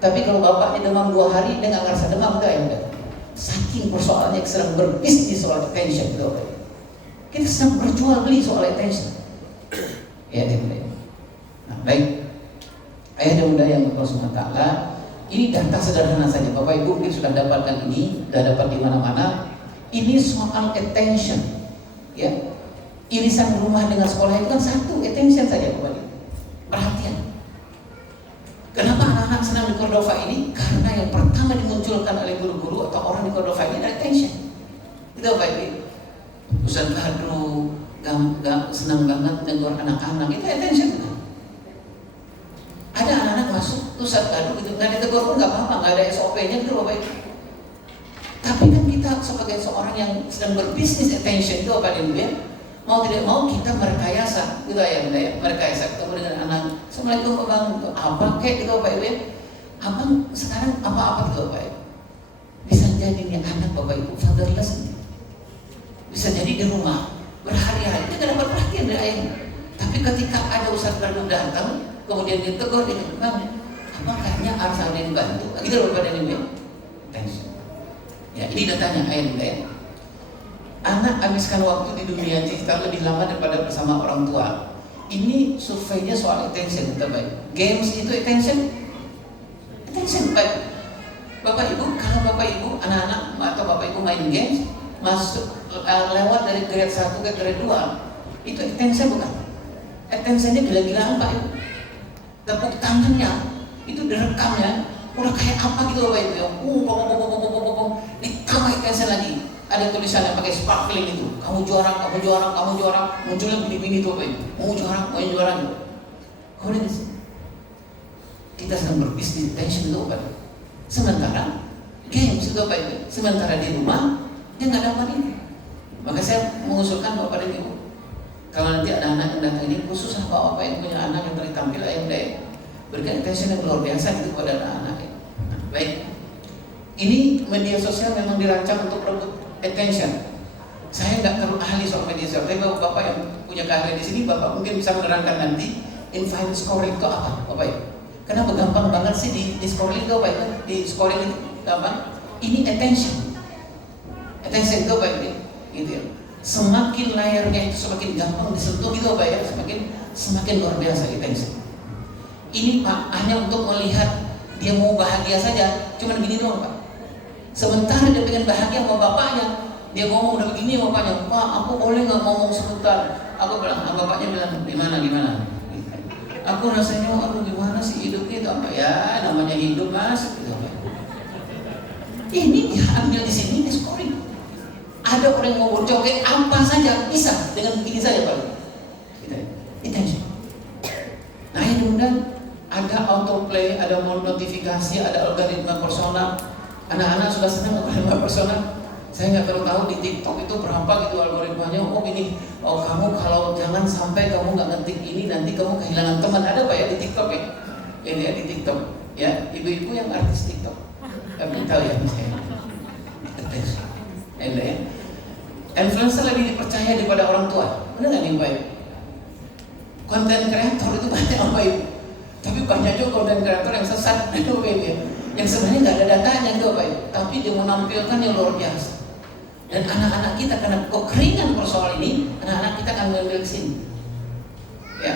Tapi kalau bapaknya demam 2 hari, dia nggak ngerasa demam, enggak ya enggak. Saking persoalannya sedang berbisnis soal attention gitu. Kita sedang berjual beli soal attention. Ya, nah, baik. Ayah dan bunda yang Allah Subhanahu wa taala, ini data sederhana saja. Bapak Ibu mungkin sudah dapatkan ini, sudah dapat di mana-mana. Ini soal attention. Ya. Irisan rumah dengan sekolah itu kan satu, attention saja Bapak Ibu. Perhatian. Kenapa anak-anak senang di Cordova ini? Karena yang pertama dimunculkan oleh guru-guru atau orang di Cordova ini adalah attention. Itu Bapak Ibu. Ustaz Kadru senang banget dengar anak-anak, itu attention. Ada anak-anak masuk Ustaz Kadru gitu, nggak ditegur pun nggak apa-apa, nggak ada SOP-nya gitu Bapak Ibu. Tapi kan kita sebagai seorang yang sedang berbisnis attention itu Bapak Ibu ya, mau tidak mau kita merekayasa gitu ya, merekayasa ketemu dengan anak. Assalamualaikum abang, apa kek gitu Bapak Ibu ya. Abang sekarang apa-apa gitu Bapak Ibu. Bisa jadi nih anak Bapak Ibu fatherless, bisa jadi di rumah berhari-hari dia gak dapat perhatian dari ayahnya. Tapi ketika ada Ustaz Kadru datang, kemudian ditegur, dia bilang, abang kayaknya harus ada yang bantu gitu loh Bapak Ibu ya. Attention. Ya ini datanya ayah bunda ya. Anak habiskan waktu di dunia digital lebih lama daripada bersama orang tua. Ini surveinya soal attention, baik. Games itu attention, baik. Bapak Ibu, kalau Bapak Ibu anak-anak atau Bapak Ibu main games, masuk lewat dari grade 1 ke grade 2, itu attention bukan? Attentionnya gila-gilaan Pak Ibu. Tepuk tangannya itu direkamnya, udah kayak apa gitu Bapak Ibu ya. Ditambah attention lagi. Ada tulisan yang pakai sparkling itu, kamu juara, munculnya bini-bini itu Bapak Ibu, mau juara gitu. Kemudian kita sedang berbisnis attention itu Bapak Ibu. Sementara games itu Bapak Ibu, sementara di rumah dia nggak dapat ini. Maka saya mengusulkan Bapak dan Ibu, kalau nanti ada anak yang datang ini, khusus Bapak yang punya anak yang tertampil ayam daya, berikan attention yang luar biasa gitu kepada anak-anak. Baik, ini media sosial memang dirancang untuk merebut attention. Saya nggak terlalu ahli soal media sosial, tapi Bapak yang punya keahlian di sini, Bapak mungkin bisa menerangkan nanti infinite scoring itu apa, Bapak ya? Kenapa gampang banget sih di scoring itu, Bapak ya? Di scoring itu gampang. Ini attention itu Bapak ya, gitu ya. Semakin layarnya itu semakin gampang disentuh gitu Bapak ya, semakin luar biasa attention. Ini Pak hanya untuk melihat dia mau bahagia saja, cuman gini doang Pak. Sementara dia pengen bahagia sama bapaknya, dia ngomong udah begini sama bapaknya, Pak aku boleh nggak ngomong sebentar? Aku bilang, bapaknya bilang gimana? Aku rasanya, aduh gimana sih hidup itu apa ya? Namanya hidup mas. Gitu. Ini diambil di sini di scoring. Ada orang yang mau berjoget apa saja bisa dengan begini saja Pak. Attention. Nah ini kemudian ada autoplay, ada notifikasi, ada algoritma personal. Anak-anak sudah senang dengan personal. Saya nggak terlalu tahu di TikTok itu berapa gitu algoritmanya. Oh gini, oh kamu kalau jangan sampai kamu nggak ngetik ini nanti kamu kehilangan teman. Ada Pak ya di TikTok ya? Ini ya di TikTok ya, ibu-ibu yang artis TikTok. Kami tahu ya misalnya. Ini ya. Influencer lebih dipercaya daripada orang tua. Benar nggak nih Pak? Konten kreator itu banyak Pak Ibu. Tapi banyak juga konten kreator yang sesat itu Pak Ibu ya. Yang sebenarnya nggak ada datanya tuh Pak Ibu. Tapi dia menampilkan yang luar biasa. Dan anak-anak kita karena kekeringan persoalan ini, anak-anak kita akan mengambil ke sini. Ya,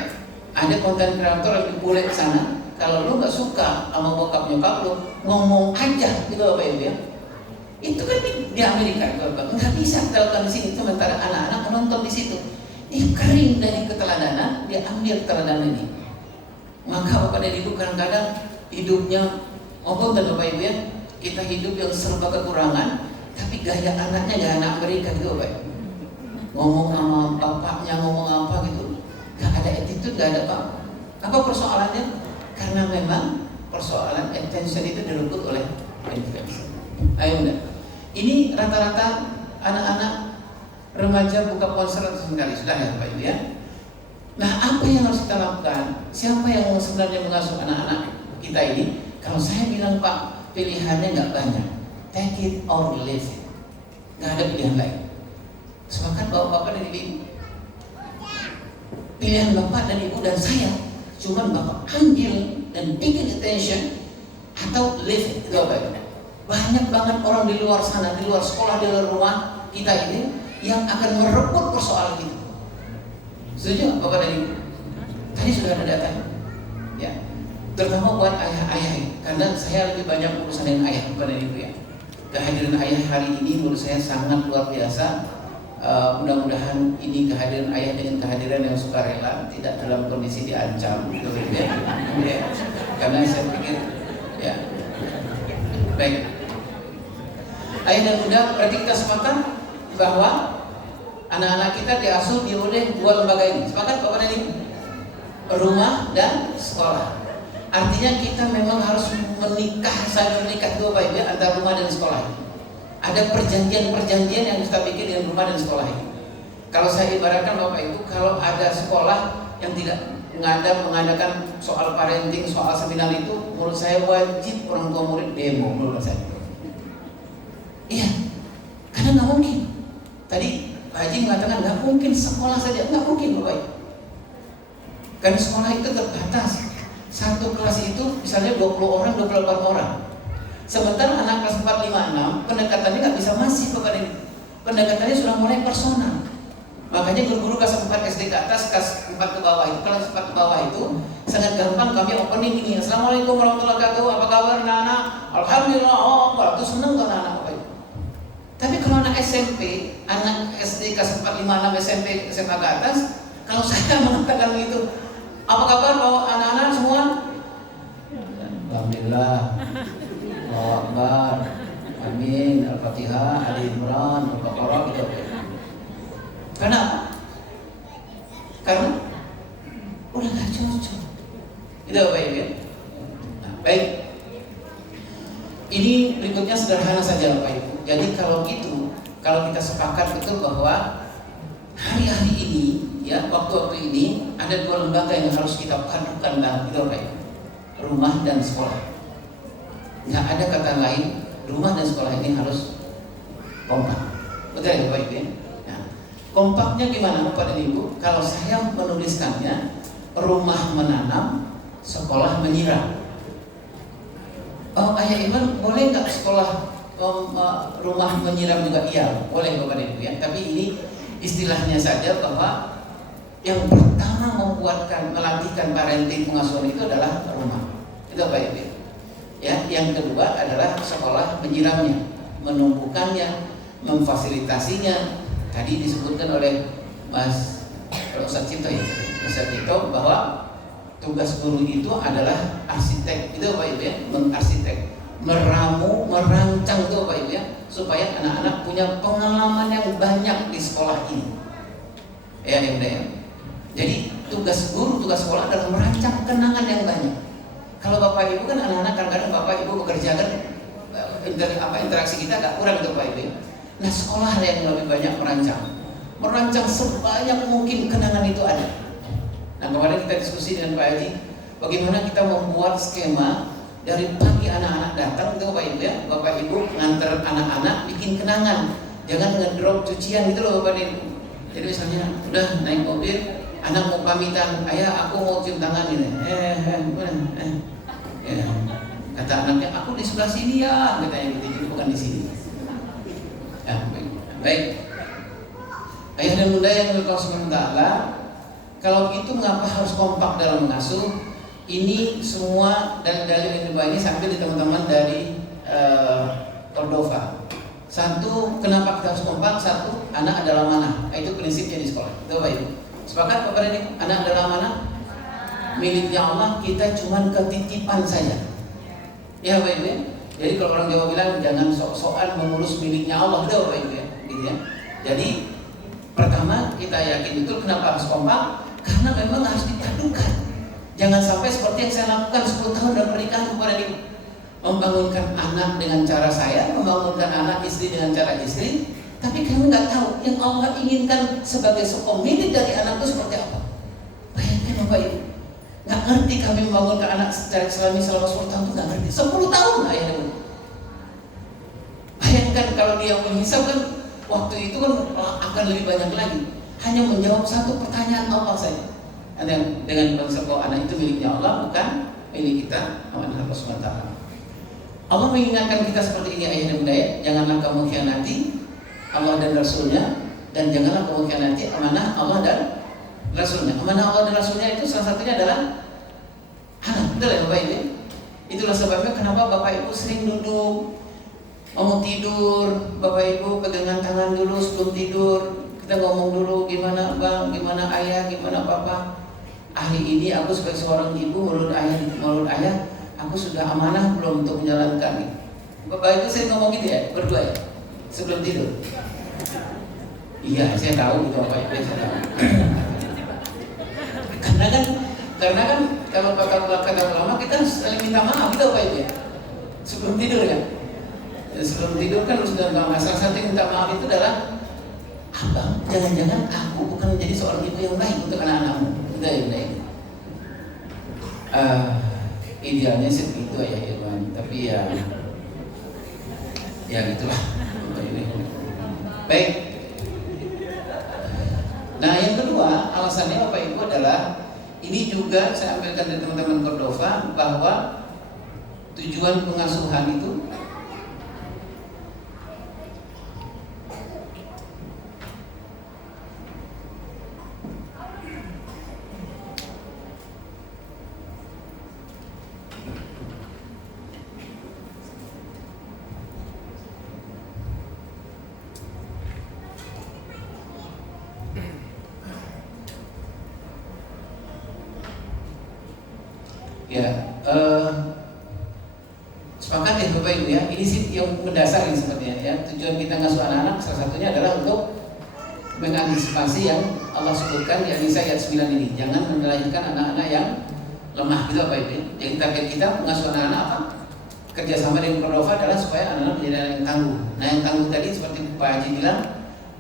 ada konten kreator yang boleh ke sana. Kalau lu nggak suka sama bokap nyokap lu, ngomong aja gitu Bapak Ibu ya. Itu kan di Amerika Bapak, nggak bisa kita lakukan di sini. Sementara anak-anak menonton di situ, dia kering dari keteladanan, dia ambil keteladanan ini. Maka Bapak dan Ibu kadang-kadang hidupnya, maupun dan Bapak Ibu ya, kita hidup yang serba kekurangan. Tapi gaya anaknya gaya anak Amerika gitu Pak. Ngomong sama bapaknya ngomong apa gitu, gak ada attitude, gak ada apa. Apa persoalannya? Karena memang persoalan attention itu direbut oleh influencer. Ayo enggak. Ini rata-rata anak-anak remaja buka ponsel sekali sudah ya Pak Ibu ya. Nah apa yang harus kita lakukan? Siapa yang sebenarnya mengasuh anak-anak kita ini? Kalau saya bilang Pak, pilihannya nggak banyak. Take it or leave it. Nggak ada pilihan lain. Sepakat Bapak dan Ibu. Pilihan Bapak dan Ibu dan saya, cuman Bapak ambil dan bikin attention atau leave it. Bapak. Banyak banget orang di luar sana, di luar sekolah, di luar rumah kita ini yang akan merebut persoalan itu. Setuju Bapak dan Ibu? Tadi sudah ada datanya. Ya. Terutama buat ayah-ayah, karena saya lebih banyak urusan dengan ayah Bapak dan Ibu ya. Kehadiran ayah hari ini menurut saya sangat luar biasa. Mudah-mudahan ini kehadiran ayah dengan kehadiran yang sukarela, tidak dalam kondisi diancam, gitu ya. Karena saya pikir, ya, baik. Ayah dan bunda, berarti kita sepakat bahwa anak-anak kita diasuh di oleh dua lembaga ini. Sepakat Bapak dan Ibu? Rumah dan sekolah. Artinya kita memang harus saling menikah dua Bapak Ibu antara rumah dan sekolah. Ada perjanjian-perjanjian yang kita bikin dengan rumah dan sekolah ini. Kalau saya ibaratkan Bapak Ibu, kalau ada sekolah yang tidak mengadakan soal parenting, soal seminar itu, menurut saya wajib orang tua murid demo menurut saya. Iya, karena nggak mungkin. Tadi Pak Haji mengatakan nggak mungkin sekolah saja, nggak mungkin Bapak Ibu. Karena sekolah itu terbatas. Satu kelas itu misalnya 20 orang, 24 orang. Sementara anak kelas 4, 5, 6 pendekatannya nggak bisa masif Bapak ini. Pendekatannya sudah mulai personal. Makanya guru-guru kelas 4 SD ke atas, kelas 4 ke bawah itu, kelas 4 ke bawah itu sangat gampang kami opening ini. Assalamualaikum warahmatullahi wabarakatuh. Apa kabar anak-anak? Alhamdulillah. Oh, itu seneng kan anak Bapak Ibu. Tapi kalau anak SMP, anak SD kelas 4, 5, 6 SMP, SMA ke atas, kalau saya mengatakan begitu, apa kabar bahwa anak-anak semua? Alhamdulillah. Allahu Akbar. Amin. Al-Fatihah, Ali Imran, Al-Baqarah gitu. Kenapa? Karena udah gak cocok. Itu Bapak Ibu ya. Nah, baik. Ini berikutnya sederhana saja Bapak Ibu. Jadi kalau gitu, kalau kita sepakat betul bahwa hari-hari ini ya, waktu-waktu ini ada dua lembaga yang harus kita padukan dalam itu Bapak Ibu. Rumah dan sekolah. Nggak ada kata lain, rumah dan sekolah ini harus kompak. Betul ya Bapak Ibu ya? Nah, kompaknya gimana Bapak dan Ibu? Kalau saya menuliskannya, rumah menanam, sekolah menyiram. Oh Ayah Iman, boleh nggak sekolah rumah menyiram juga? Iya, boleh Bapak dan Ibu ya. Tapi ini istilahnya saja bahwa yang pertama melatihkan parenting pengasuhan itu adalah rumah. Itu Bapak Ibu ya. Yang kedua adalah sekolah menyiramnya, menumbuhkannya, memfasilitasinya. Tadi disebutkan oleh Mas Ustaz Cipto ya, Ustaz Cipto bahwa tugas guru itu adalah arsitek. Itu Bapak Ibu ya, mengarsitek, merancang itu Bapak Ibu ya, supaya anak-anak punya pengalaman yang banyak di sekolah ini. Ya, ya. Jadi tugas guru, tugas sekolah adalah merancang kenangan yang banyak. Kalau Bapak Ibu kan anak-anak kadang-kadang Bapak Ibu bekerja kan interaksi kita agak kurang tuh Pak Ibu. Nah sekolah yang lebih banyak merancang sebanyak mungkin kenangan itu ada. Nah kemarin kita diskusi dengan Pak Haji, bagaimana kita membuat skema dari pagi anak-anak datang gitu Pak Ibu ya, Bapak Ibu nganter anak-anak bikin kenangan, jangan ngedrop cucian gitu loh Bapak Ibu. Jadi misalnya udah naik mobil, anak mau pamitan, ayah aku mau cium tangan ini, ya. Kata anaknya, aku di sebelah sini ya, katanya gitu, bukan di sini. Ya, baik. Ayah dan bunda yang berkausul Allah, kalau itu mengapa harus kompak dalam mengasuh? Ini semua dalil-dalil yang dibawa ini sampai di teman-teman dari Cordova. Satu, kenapa kita harus kompak? Satu, anak adalah mana? Itu prinsipnya di sekolah. Itu Bapak Ibu. Sepakat Bapak ini? Anak adalah mana? Miliknya Allah, kita cuma ketitipan saja. Ya Bapak Ibu ya. Jadi kalau orang Jawa bilang jangan sok-sokan mengurus miliknya Allah, itu Bapak Ibu ya. Gitu ya. Jadi pertama kita yakin betul kenapa harus kompak? Karena memang harus dipadukan. Jangan sampai seperti yang saya lakukan 10 tahun dalam pernikahan kepada ibu, membangunkan anak dengan cara saya, membangunkan anak istri dengan cara istri, tapi kami nggak tahu yang Allah inginkan sebagai pemilik dari anak itu seperti apa. Bayangkan Bapak Ibu, nggak ngerti kami membangunkan anak secara Islami selama 10 tahun itu nggak ngerti. 10 tahun ayah dan ibu. Bayangkan kalau dia menghisap kan waktu itu kan akan lebih banyak lagi. Hanya menjawab satu pertanyaan Allah saja. Dengan bangsa bahwa anak itu miliknya Allah, bukan milik kita, amanah Allah SWT. Allah mengingatkan kita seperti ini ayah dan bunda, janganlah kamu khianati Allah dan Rasulnya, dan janganlah kamu khianati amanah Allah dan Rasulnya. Amanah Allah dan Rasulnya itu salah satunya adalah anak, betul ya Bapak Ibu? Itulah sebabnya kenapa Bapak Ibu sering duduk mau tidur, Bapak Ibu pegangan tangan dulu sebelum tidur. Kita ngomong dulu, gimana bang, gimana ayah, gimana papa. Hari ini aku sebagai seorang ibu menurut ayah, aku sudah amanah belum untuk menjalankan. Bapak Ibu sering ngomong gitu ya, berdua ya, sebelum tidur. Iya, saya tahu itu Bapak Ibu, saya tahu. Karena kan kalau kata ulama kita saling minta maaf gitu Bapak Ibu ya, sebelum tidur kan. Sebelum tidur kan sudah minta maaf. Salah satu yang minta maaf itu adalah, abang, jangan-jangan aku bukan menjadi seorang ibu yang baik untuk anak-anakmu. Udah ya, idealnya seperti itu ya Irwan. Tapi ya gitulah. Baik. Nah yang kedua alasannya Bapak Ibu adalah, ini juga saya ambilkan dari teman-teman Cordova, bahwa tujuan pengasuhan itu sepakat ya Bapak Ibu ya. Ini sih yang mendasar ini sepertinya ya. Tujuan kita ngasuh anak-anak salah satunya adalah untuk mengantisipasi yang Allah sebutkan di An-Nisa ayat 9 ini. Jangan melahirkan anak-anak yang lemah gitu Bapak Ibu. Jadi target kita mengasuh anak-anak apa? Kerjasama dengan Cordova adalah supaya anak-anak menjadi anak yang tangguh. Nah yang tangguh tadi seperti Pak Haji bilang,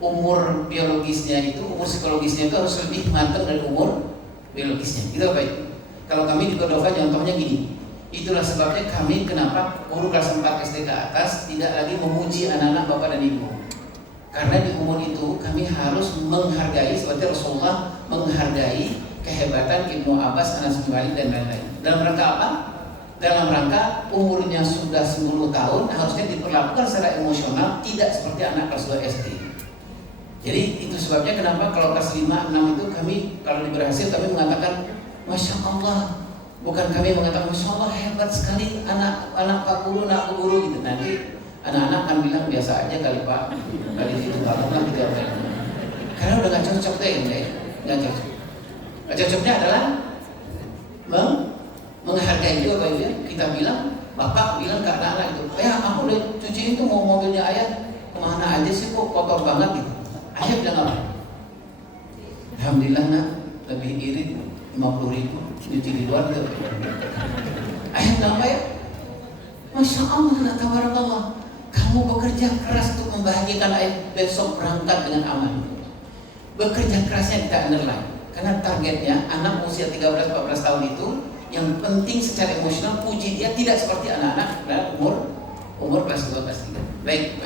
umur biologisnya itu, umur psikologisnya itu harus lebih matang dari umur biologisnya. Gitu Bapak Ibu. Kalau kami di Cordova contohnya gini, itulah sebabnya kami kenapa guru kelas 4 SD ke atas tidak lagi memuji anak-anak bapak dan ibu. Karena di umur itu kami harus menghargai, seperti Rasulullah menghargai kehebatan Ibnu Abbas, Anas bin Malik dan lain-lain. Dalam rangka apa? Dalam rangka umurnya sudah 10 tahun harusnya diperlakukan secara emosional, tidak seperti anak kelas 2 SD. Jadi itu sebabnya kenapa kalau kelas 5, 6 itu kami kalau berhasil kami mengatakan Masya Allah, bukan kami mengatakan Masya Allah hebat sekali anak Pak Guru, anak Guru gitu. Nanti anak-anak kan bilang biasa aja kali Pak, kali itu kalau lah gitu apa. Karena udah nggak cocok deh, nggak cocok. Nggak cocoknya adalah menghargai juga Pak Ibu. Kita bilang, Bapak bilang ke anak-anak itu, aku udah cuciin tuh mau mobilnya ayah, kemana aja sih kok kotor banget gitu. Ayah bilang apa? Alhamdulillah nak, lebih irit 50.000 cuci di luar gitu. Ayah bilang apa ya? Masya Allah, nak tabarakallah, kamu bekerja keras untuk membahagiakan ayah besok berangkat dengan aman. Bekerja kerasnya kita underline, karena targetnya anak usia 13-14 tahun itu yang penting secara emosional, puji dia tidak seperti anak-anak umur kelas 2 kelas 3. Baik.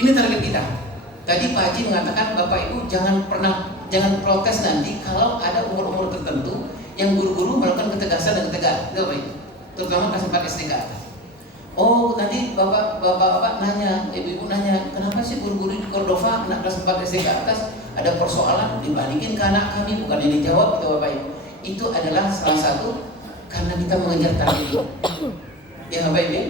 Ini target kita. Tadi Pak Haji mengatakan Bapak Ibu jangan protes nanti kalau ada umur-umur tertentu yang guru-guru melakukan ketegasan dan ketegangan, itu baik. Terutama kelas 4 SD ke atas. Oh, nanti bapak nanya, ibu-ibu nanya, kenapa sih guru-guru di Cordova anak kelas 4 SD ke atas ada persoalan dibalikin ke anak kami, bukan yang dijawab itu Bapak Ibu. Itu adalah salah satu karena kita mengejar target. Ya Bapak Ibu,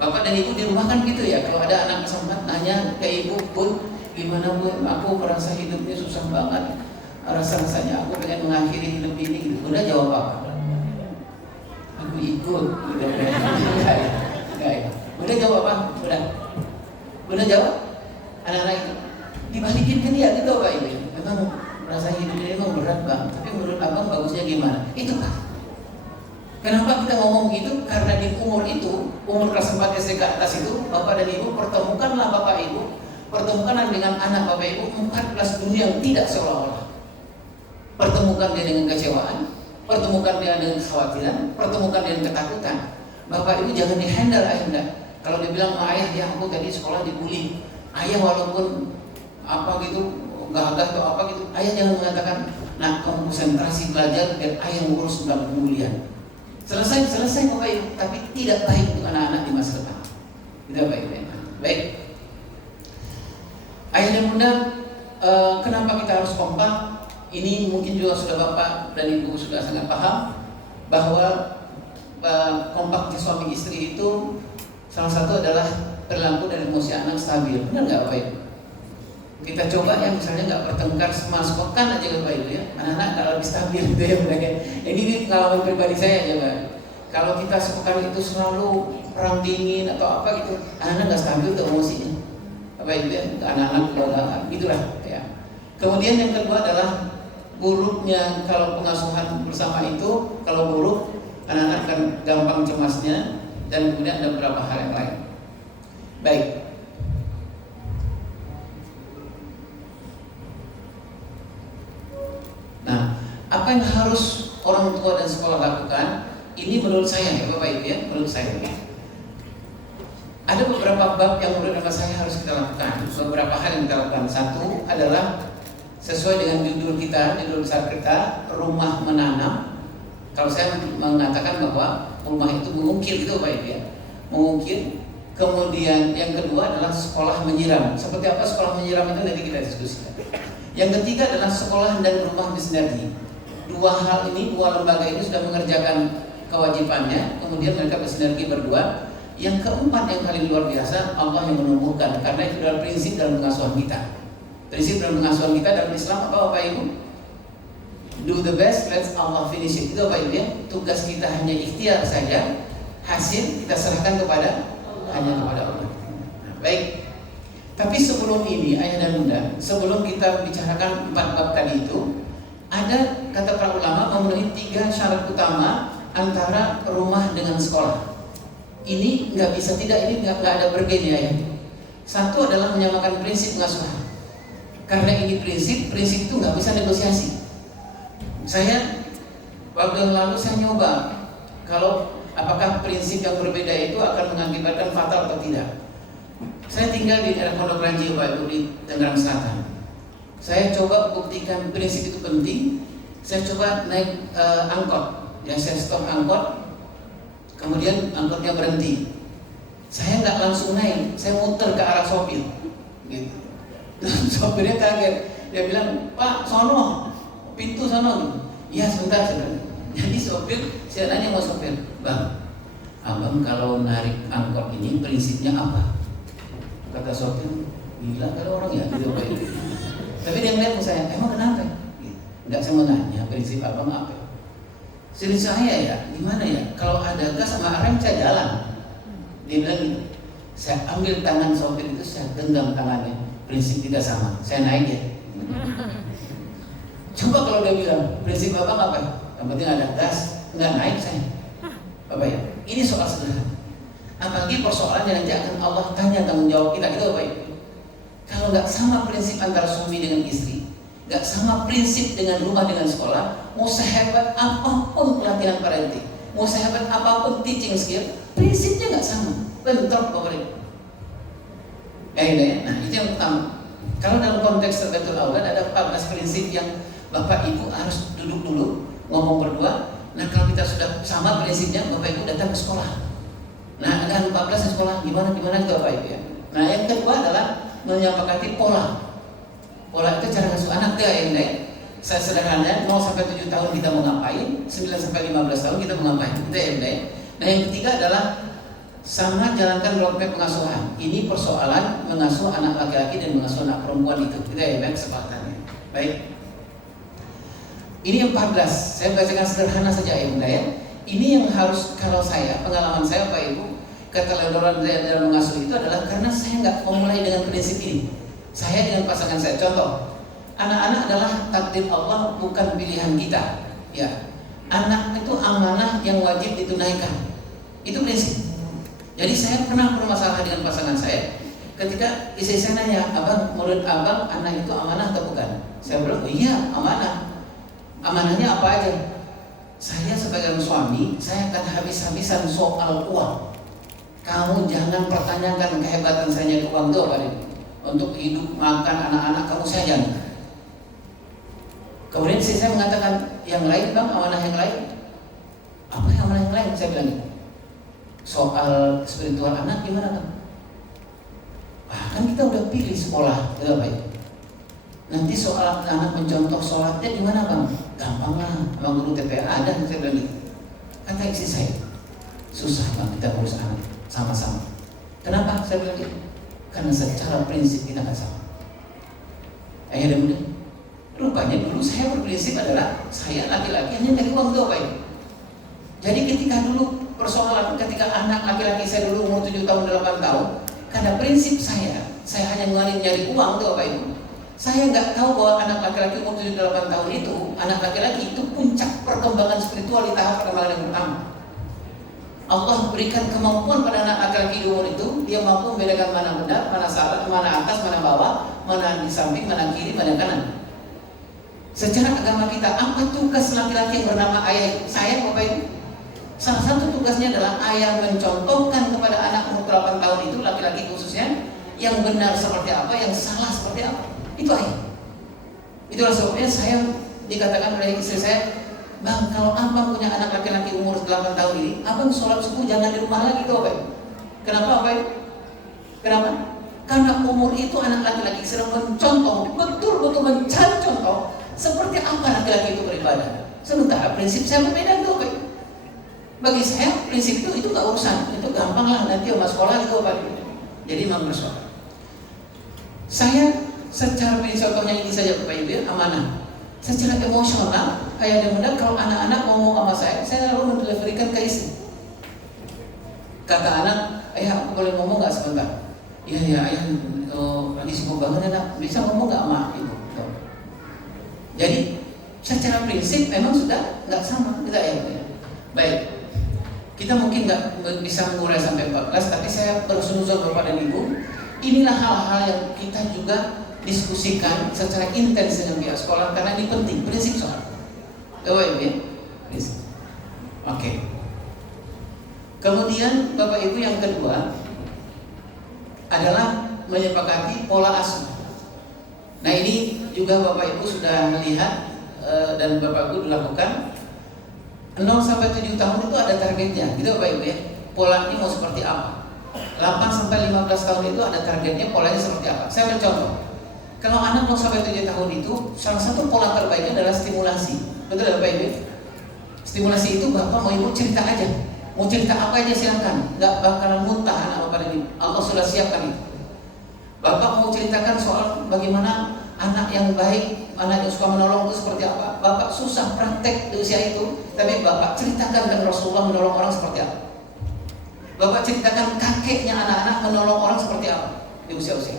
Bapak dan Ibu di rumah kan gitu ya. Kalau ada anak kelas 4 nanya ke ibu, Bun, gimana Bun? Aku merasa hidupnya susah banget. Rasanya aku pengen mengakhiri hidup ini. Gitu. Udah jawab apa? Aku ikut. Udah jawab apa? Udah jawab? Anak-anak itu dibalikin ke dia gitu Pak Ibu. Memang merasa hidup ini memang berat Bang. Tapi menurut Abang bagusnya gimana? Itu Pak. Kenapa kita ngomong gitu? Karena di umur itu, umur kelas 4 SD ke atas itu, Bapak dan Ibu pertemukanlah Bapak Ibu, pertemukanlah dengan anak Bapak Ibu 14 dunia yang tidak seolah-olah. Pertemukan dia dengan kecewaan, pertemukan dia dengan kekhawatiran, pertemukan dia dengan ketakutan. Bapak Ibu jangan dihandle ayah. Kalau dia bilang sama ayah, ya aku tadi sekolah dibully. Ayah walaupun apa gitu, gagah atau apa gitu, ayah jangan mengatakan, nah kamu konsentrasi belajar biar ayah ngurus tentang pembulian. Selesai Bapak Ibu, tapi tidak baik untuk anak-anak di masa depan. Tidak baik. Baik. Ayah dan bunda, kenapa kita harus kompak? Ini mungkin juga sudah Bapak dan Ibu sudah sangat paham bahwa kompaknya suami istri itu salah satu adalah perilaku dan emosi anak stabil. Benar nggak Bapak Ibu? Kita coba ya, misalnya nggak bertengkar sepekan aja Bapak Ibu ya, anak-anak nggak lebih stabil gitu ya. Ini pengalaman pribadi saya aja Pak. Kalau kita sepekan itu selalu perang dingin atau apa gitu, anak-anak nggak stabil tuh emosinya. Bapak Ibu ya, anak-anak udah gitulah ya. Kemudian yang kedua adalah buruknya kalau pengasuhan bersama itu, kalau buruk anak-anak akan gampang cemasnya dan kemudian ada beberapa hal yang lain. Baik. Nah, apa yang harus orang tua dan sekolah lakukan? Ini menurut saya ya Bapak Ibu ya, menurut saya. Ada beberapa bab yang menurut saya harus kita lakukan. Beberapa hal yang kita lakukan. Satu adalah sesuai dengan judul besar kita, rumah menanam. Kalau saya mengatakan bahwa rumah itu mengukir, itu Bapak Ibu ya, mengukir. Kemudian yang kedua adalah sekolah menyiram. Seperti apa sekolah menyiram itu nanti kita diskusikan. Yang ketiga adalah sekolah dan rumah bersinergi. Dua hal ini, dua lembaga ini sudah mengerjakan kewajibannya. Kemudian mereka bersinergi berdua. Yang keempat yang paling luar biasa, Allah yang menumbuhkan. Karena itu adalah prinsip dalam pengasuhan kita. Prinsip dalam pengasuhan kita dalam Islam apa Bapak Ibu? Do the best, let Allah finish it. Itu Bapak Ibu ya. Tugas kita hanya ikhtiar saja. Hasil kita serahkan hanya kepada Allah. Nah, baik. Tapi sebelum ini ayah dan bunda, sebelum kita bicarakan 4 bab tadi itu, ada kata para ulama memenuhi 3 syarat utama antara rumah dengan sekolah. Ini nggak bisa tidak, ini nggak ada bergennya ya. Satu adalah menyamakan prinsip pengasuhan. Karena ini prinsip itu nggak bisa negosiasi. Saya waktu yang lalu saya nyoba kalau apakah prinsip yang berbeda itu akan mengakibatkan fatal atau tidak. Saya tinggal di daerah Pondok Ranji Bapak Ibu di Tangerang Selatan. Saya coba buktikan prinsip itu penting. Saya coba naik angkot, ya saya stop angkot. Kemudian angkotnya berhenti. Saya nggak langsung naik, saya muter ke arah sopir. Gitu. Dan sopirnya kaget. Dia bilang, Pak, sono, pintu sono. Gitu. Iya sebentar. Jadi sopir, saya nanya sama sopir, Bang, Abang kalau narik angkot ini prinsipnya apa? Kata sopir, gila kalau orang ya. Gitu. Tapi dia ngeliat ke saya, emang kenapa? Nggak saya mau nanya prinsip abang apa? Sini saya ya, gimana ya? Kalau ada gas sama rem saya jalan. Dia bilang gitu. Saya ambil tangan sopir itu, saya genggam tangannya. Prinsip kita sama. Saya naik ya. Coba kalau dia bilang prinsip abang apa? Yang penting ada gas, nggak naik saya. Bapak ya, ini soal sederhana. Apalagi persoalan yang nanti akan Allah tanya tanggung jawab kita, gitu Bapak Ibu. Kalau nggak sama prinsip antara suami dengan istri, nggak sama prinsip dengan rumah dengan sekolah, mau sehebat apapun pelatihan parenting, mau sehebat apapun teaching skill, prinsipnya nggak sama, bentrok Bapak Ibu. Nah itu yang pertama. Kalau dalam konteks terbentuk aulad ada 14 prinsip yang Bapak Ibu harus duduk dulu, ngomong berdua. Nah kalau kita sudah sama prinsipnya, Bapak Ibu datang ke sekolah. Nah ada 14 di sekolah, gimana gitu Bapak Ibu ya. Nah yang kedua adalah menyepakati pola. Pola itu cara ngasuh anak tuh ya. Saya sederhana 0 sampai 7 tahun kita mau ngapain, 9 sampai 15 tahun kita mau ngapain, gitu ya. Nah yang ketiga adalah sama jalankan roadmap pengasuhan. Ini persoalan mengasuh anak laki-laki dan mengasuh anak perempuan itu, gitu ya, kesepakatannya. Baik. Ini yang 14. Saya bacakan sederhana saja ya Bunda ya. Ini yang harus, kalau saya, pengalaman saya Pak Ibu, keteledoran saya dalam mengasuh itu adalah karena saya nggak memulai dengan prinsip ini. Saya dengan pasangan saya, contoh, anak-anak adalah takdir Allah, bukan pilihan kita. Ya, anak itu amanah yang wajib ditunaikan. Itu prinsip. Jadi saya pernah bermasalah dengan pasangan saya. Ketika istri saya nanya, abang, menurut abang anak itu amanah atau bukan? Saya bilang, oh, iya amanah. Amanahnya apa aja? Saya sebagai suami, saya akan habis-habisan soal uang. Kamu jangan pertanyakan kehebatan saya nyari uang itu apa nih? Untuk hidup, makan, anak-anak kamu saya jangan. Kemudian istri saya mengatakan, yang lain bang, amanah yang lain. Apa yang amanah yang lain? Saya bilang gitu. Soal spiritual anak gimana kan? Kan kita udah pilih sekolah, ya baik. Nanti soal anak mencontoh sholatnya gimana bang? Gampang lah, bang guru TPA ada, saya bilang gitu. Kata istri saya, susah bang kita urus anak sama-sama. Kenapa? Saya bilang gitu. Karena secara prinsip kita nggak sama. Akhirnya mudah. Rupanya dulu saya berprinsip adalah saya laki-laki hanya cari uang tuh baik. Jadi ketika dulu persoalan ketika anak laki-laki saya dulu umur 7 tahun 8 tahun, karena prinsip saya hanya nyari uang tuh Bapak Ibu. Saya nggak tahu bahwa anak laki-laki umur 7-8 tahun itu, anak laki-laki itu puncak perkembangan spiritual di tahap perkembangan yang pertama. Allah berikan kemampuan pada anak laki-laki di umur itu, dia mampu membedakan mana benar, mana salah, mana atas, mana bawah, mana di samping, mana kiri, mana kanan. Secara agama kita, apa tugas laki-laki yang bernama ayah saya Bapak Ibu? Salah satu tugasnya adalah ayah mencontohkan kepada anak umur 8 tahun itu, laki-laki khususnya, yang benar seperti apa, yang salah seperti apa. Itu ayah. Itulah sebabnya saya dikatakan oleh istri saya, bang kalau abang punya anak laki-laki umur 8 tahun ini, abang sholat subuh jangan di rumah lagi tuh Bapak. Kenapa Bapak? Kenapa? Karena umur itu anak laki-laki sedang mencontoh, betul-betul mencari contoh seperti apa laki-laki itu beribadah. Sementara prinsip saya berbeda tuh Bapak. Bagi saya prinsip itu nggak urusan, itu gampang lah nanti sama sekolah itu Bapak. Jadi memang bersoal. Saya secara prinsip contohnya ini saja Bapak Ibu, amanah. Secara emosional, ayah dan bunda kalau anak-anak ngomong sama saya selalu mendeliverikan ke istri. Kata anak, ayah aku boleh ngomong nggak sebentar? Iya ayah, lagi sibuk banget anak, bisa ngomong nggak sama ibu? Jadi secara prinsip memang sudah nggak sama kita ya. Baik. Kita mungkin nggak bisa mengurai sampai 14, tapi saya bersunuzon Bapak dan Ibu, inilah hal-hal yang kita juga diskusikan secara intens dengan pihak sekolah karena ini penting, prinsip soal. Bapak Ibu ya, prinsip. Oke. Kemudian Bapak Ibu yang kedua adalah menyepakati pola asuh. Nah ini juga Bapak Ibu sudah lihat dan Bapak Ibu dilakukan. 0 sampai 7 tahun itu ada targetnya, gitu Bapak Ibu ya. Pola ini mau seperti apa? 8 sampai 15 tahun itu ada targetnya, polanya seperti apa? Saya bercontoh. Kalau anak 0 sampai 7 tahun itu, salah satu pola terbaiknya adalah stimulasi. Betul Bapak Ibu? Stimulasi itu Bapak mau Ibu cerita aja. Mau cerita apa aja silakan. Gak bakalan muntah anak Bapak ini. Allah sudah siapkan itu. Bapak mau ceritakan soal bagaimana anak yang baik, anak yang suka menolong itu seperti apa. Bapak susah praktek di usia itu, tapi Bapak ceritakan dan Rasulullah menolong orang seperti apa. Bapak ceritakan kakeknya anak-anak menolong orang seperti apa di usia-usia.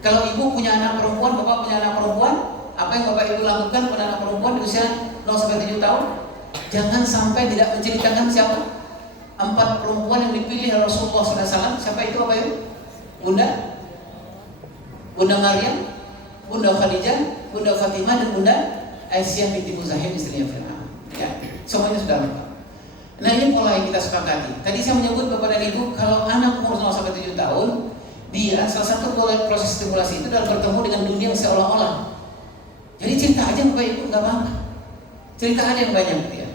Kalau ibu punya anak perempuan, Bapak punya anak perempuan, apa yang Bapak Ibu lakukan pada anak perempuan di usia 0 sampai 7 tahun? Jangan sampai tidak menceritakan siapa 4 perempuan yang dipilih oleh Rasulullah SAW. Siapa itu Bapak Ibu? Bunda Maryam, Bunda Khadijah, Bunda Fatimah, dan Bunda Aisyah binti Muzahim, istrinya Fir'aun. Ya, semuanya sudah lengkap. Nah, ini pola yang kita sepakati. Tadi saya menyebut Bapak dan Ibu, kalau anak umur 0-7 tahun, dia salah satu proses stimulasi itu adalah bertemu dengan dunia yang seolah-olah. Jadi cerita aja Bapak Ibu, nggak apa-apa. Cerita aja yang banyak ya.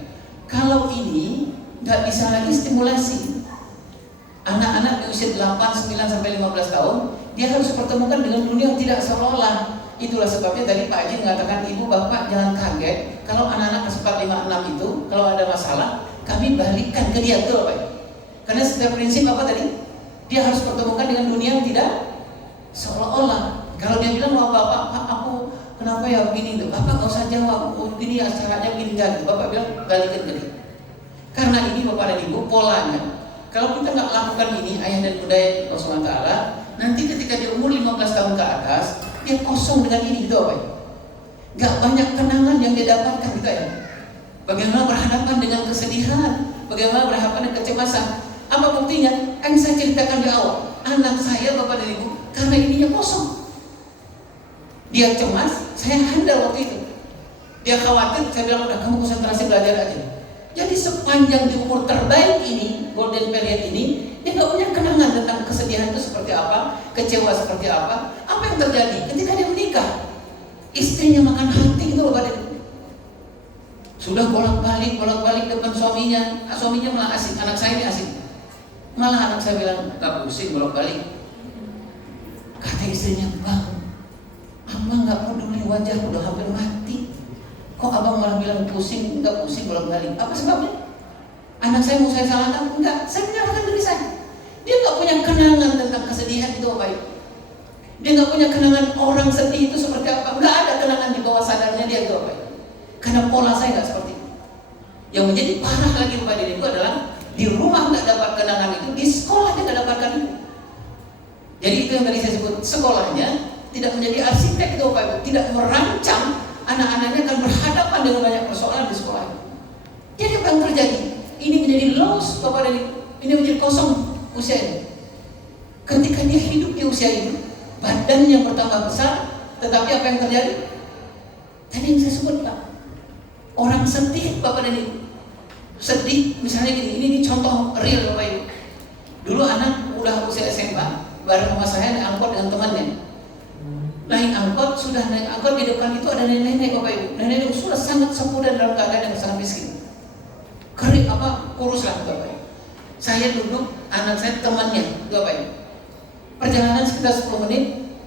Kalau ini nggak bisa lagi stimulasi. Anak-anak di usia 8, 9 sampai 15 tahun, dia harus pertemukan dengan dunia yang tidak seolah-olah. Itulah sebabnya tadi Pak Haji mengatakan, ibu bapak jangan kaget kalau anak-anak kelas 4, 5, 6 itu kalau ada masalah kami balikkan ke dia, betul Pak. Karena setiap prinsip apa tadi? Dia harus pertemukan dengan dunia yang tidak seolah-olah. Kalau dia bilang, wah bapak, aku kenapa ya begini tuh? Bapak gak usah jawab, begini ya caranya begini kan. Bapak bilang balikkan ke dia. Karena ini Bapak dan Ibu polanya. Kalau kita nggak lakukan ini, ayah dan bunda Allah SWT, nanti ketika dia umur 15 tahun ke atas, dia kosong dengan ini gitu Bapak. Gak banyak kenangan yang dia dapatkan gitu ya. Bagaimana berhadapan dengan kesedihan, bagaimana berhadapan dengan kecemasan. Apa buktinya? Yang saya ceritakan di awal, anak saya Bapak dan Ibu karena ininya kosong. Dia cemas, saya handal waktu itu. Dia khawatir, saya bilang udah kamu konsentrasi belajar aja. Jadi sepanjang di umur terbaik ini, golden period ini, dia gak punya kenangan tentang kesedihan itu seperti apa, kecewa seperti apa. Apa yang terjadi ketika dia menikah? Istrinya makan hati gitu loh Bapak dan Ibu. Sudah bolak-balik depan suaminya. Suaminya malah asik, anak saya ini asik. Malah anak saya bilang, gak pusing bolak-balik. Kata istrinya, bang, abang gak peduli wajah udah hampir mati. Kok abang malah bilang pusing, gak pusing bolak-balik? Apa sebabnya? Anak saya mau saya salahkan? Enggak, saya menyalahkan diri saya. Dia gak punya kenangan tentang kesedihan itu apa itu. Dia gak punya kenangan orang sedih itu seperti apa. Gak ada kenangan di bawah sadarnya dia itu apa itu. Karena pola saya gak seperti itu. Yang menjadi parah lagi pada diri itu adalah di rumah gak dapat kenangan itu, di sekolah dia gak dapatkan itu. Jadi itu yang tadi saya sebut, sekolahnya tidak menjadi arsitek itu apa itu, tidak merancang anak-anaknya akan berhadapan dengan banyak persoalan di sekolah. Jadi apa yang terjadi? Ini menjadi loss Bapak dan Ibu. Ini menjadi kosong usianya. Ketika dia hidup di usia itu, badannya bertambah besar, tetapi apa yang terjadi? Tadi yang saya sebut Pak, orang sedih Bapak dan Ibu. Sedih, misalnya gini, ini contoh real Bapak Ibu. Dulu anak udah usia SMA, bareng sama saya naik angkot dengan temannya. Naik angkot, sudah naik angkot di depan itu ada nenek-nenek Bapak Ibu. Nenek itu sudah sangat sepuh dan dalam keadaan yang sangat miskin. Kering kurus lah Bapak Ibu. Saya duduk, anak saya temannya Bapak Ibu. Perjalanan sekitar 10 menit,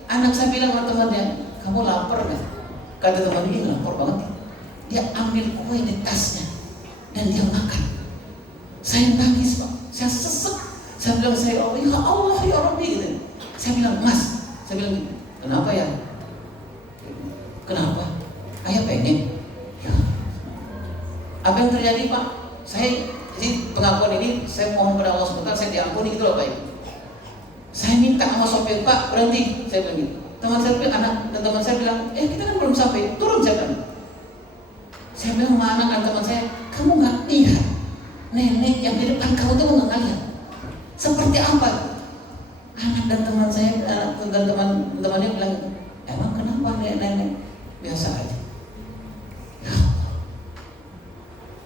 anak saya bilang sama temannya, kamu lapar gak? Kata temannya, dia lapar banget. Dia ambil kue di tasnya dan dia makan. Saya nangis Pak, saya sesek. Saya bilang, ya Allah ya Rabbi gitu. Saya bilang, Mas, saya bilang, kenapa ya? Kenapa? Ayah pengen. Ya. Apa yang terjadi Pak? Saya jadi pengakuan ini, saya mohon kepada Allah sebentar, saya diampuni gitu loh Pak Ibu. Saya minta sama sopir, Pak berhenti. Saya bilang gitu. Teman saya bilang, anak dan teman saya bilang, kita kan belum sampai, turun saya bilang. Saya bilang sama anak dan teman saya, kamu nggak lihat nenek yang di depan kamu tuh nggak lihat seperti apa? Anak dan teman saya, anak dan teman-temannya bilang, emang kenapa nenek? Biasa aja. Ya Allah,